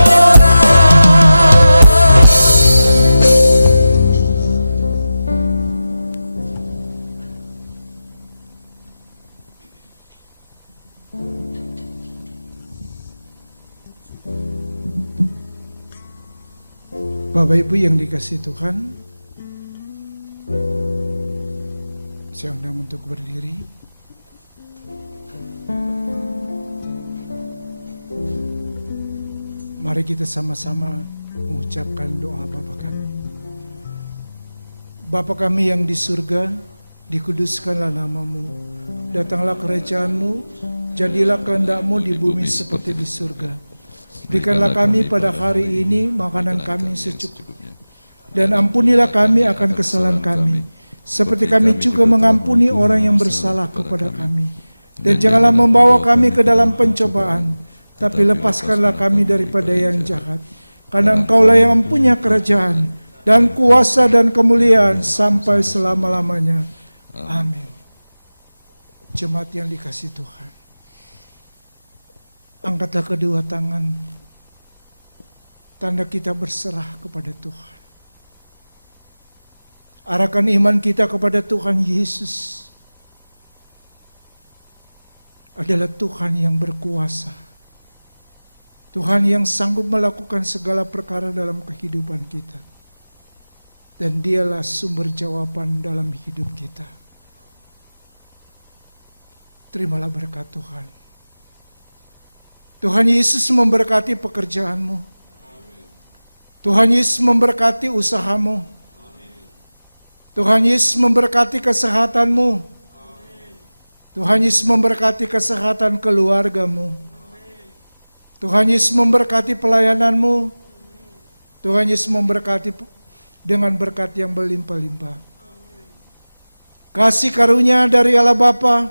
Bapak Ibu yang dikasihi Tuhan, saya undang untuk berdiri. Mari kita sama-sama mengucapkan doa Bapa kami. Bapa kami yang di surga, dikuduskanlah nama-Mu. Datanglah kerajaan-Mu, jadilah kehendak-Mu di bumi seperti di surga. Berikanlah kami pada hari ini makanan kami secukupnya. Dan ampunilah kami akan kesalahan kami, seperti kami juga mengampuni orang yang bersalah kepada kami. Dan janganlah membawa kami ke dalam pencobaan, tapi lepaskanlah kami daripada yang jahat. Karena Engkaulah yang mempunyai kerajaan, dan kuasa dan kemuliaan sampai selama-lamanya. Amin. Jemaat yang dikasihi Tuhan, angkatlah kedua tangan, tanda kita berserah kepada Tuhan. Arahkan iman kita kepada Tuhan Yesus. adalah Tuhan yang berkuasa. Tuhan yang sanggup melakukan segala perkara dalam kehidupan kita. Dan dialah sumber jawaban dalam hidup kita. Terimalah berkat Tuhan. Tuhan Yesus memberkati pekerjaanmu. Tuhan Yesus memberkati usahamu. Tuhan Yesus memberkati kesehatanmu. Tuhan Yesus memberkati kesehatan keluargamu. Tuhan Yesus memberkati pelayananmu. Tuhan Yesus memberkati dengan berkat yang berlimpah-limpah. Kasih karunia dari Allah Bapa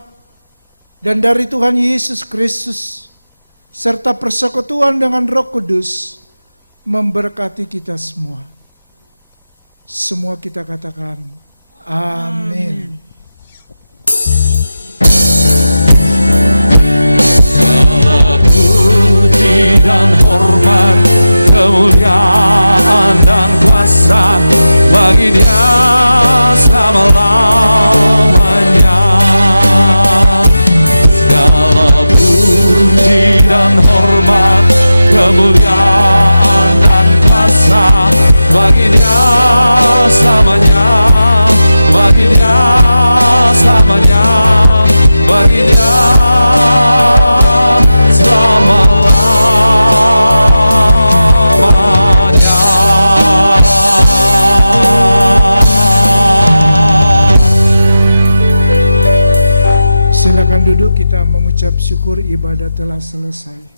dan dari Tuhan Yesus Kristus serta persekutuan dengan Roh Kudus memberkati kita semua. Semua kita katakan amin. Puji dan hormat, kemuliaan dan kuasa bagi Dia selama-lamanya. Segala puji dan hormat, kemuliaan dan kuasa bagi Dia selamanya, bagi Dia selamanya, bagi Dia selama-lamanya. Silakan duduk, kita mengucap syukur ibadah telah selesai.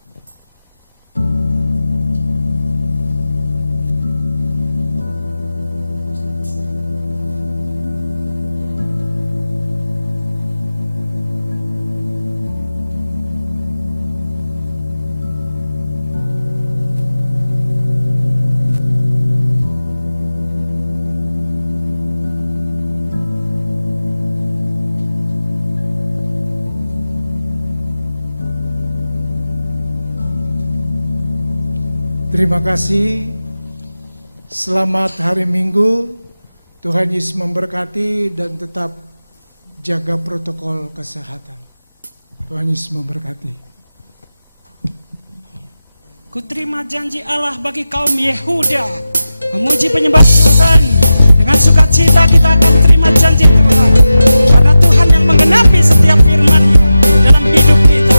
Terima kasih. Selamat hari Minggu. Tuhan Yesus memberkati dan tetap jaga protokol kesehatan. Tuhan Yesus memberkati. Kuterima janji Allah bagi kaum Yehuda. Memuji penyembah Tuhan. Dengan sukacita kita akan terima janji Tuhan. Karena Tuhan yang menggenapi setiap firman dalam hidup kita.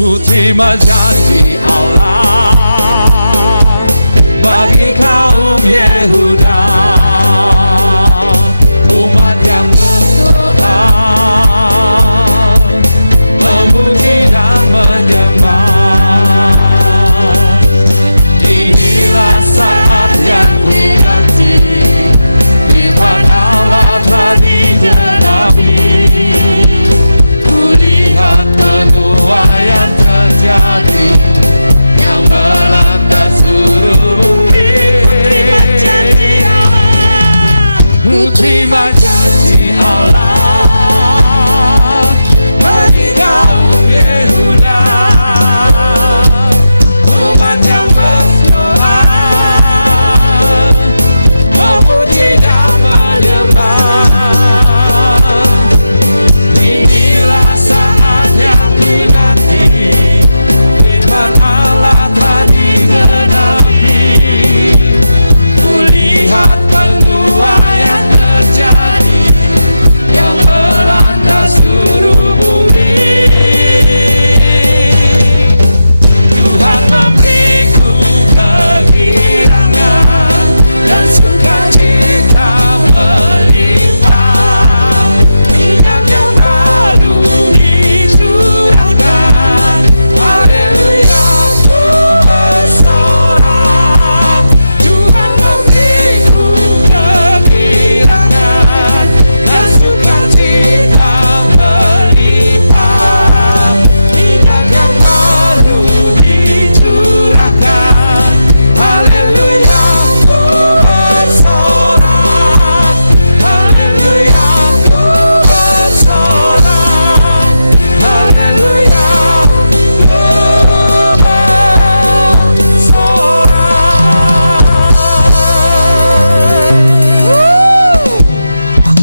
Ku terima janji Allah bagi kaum Yehuda.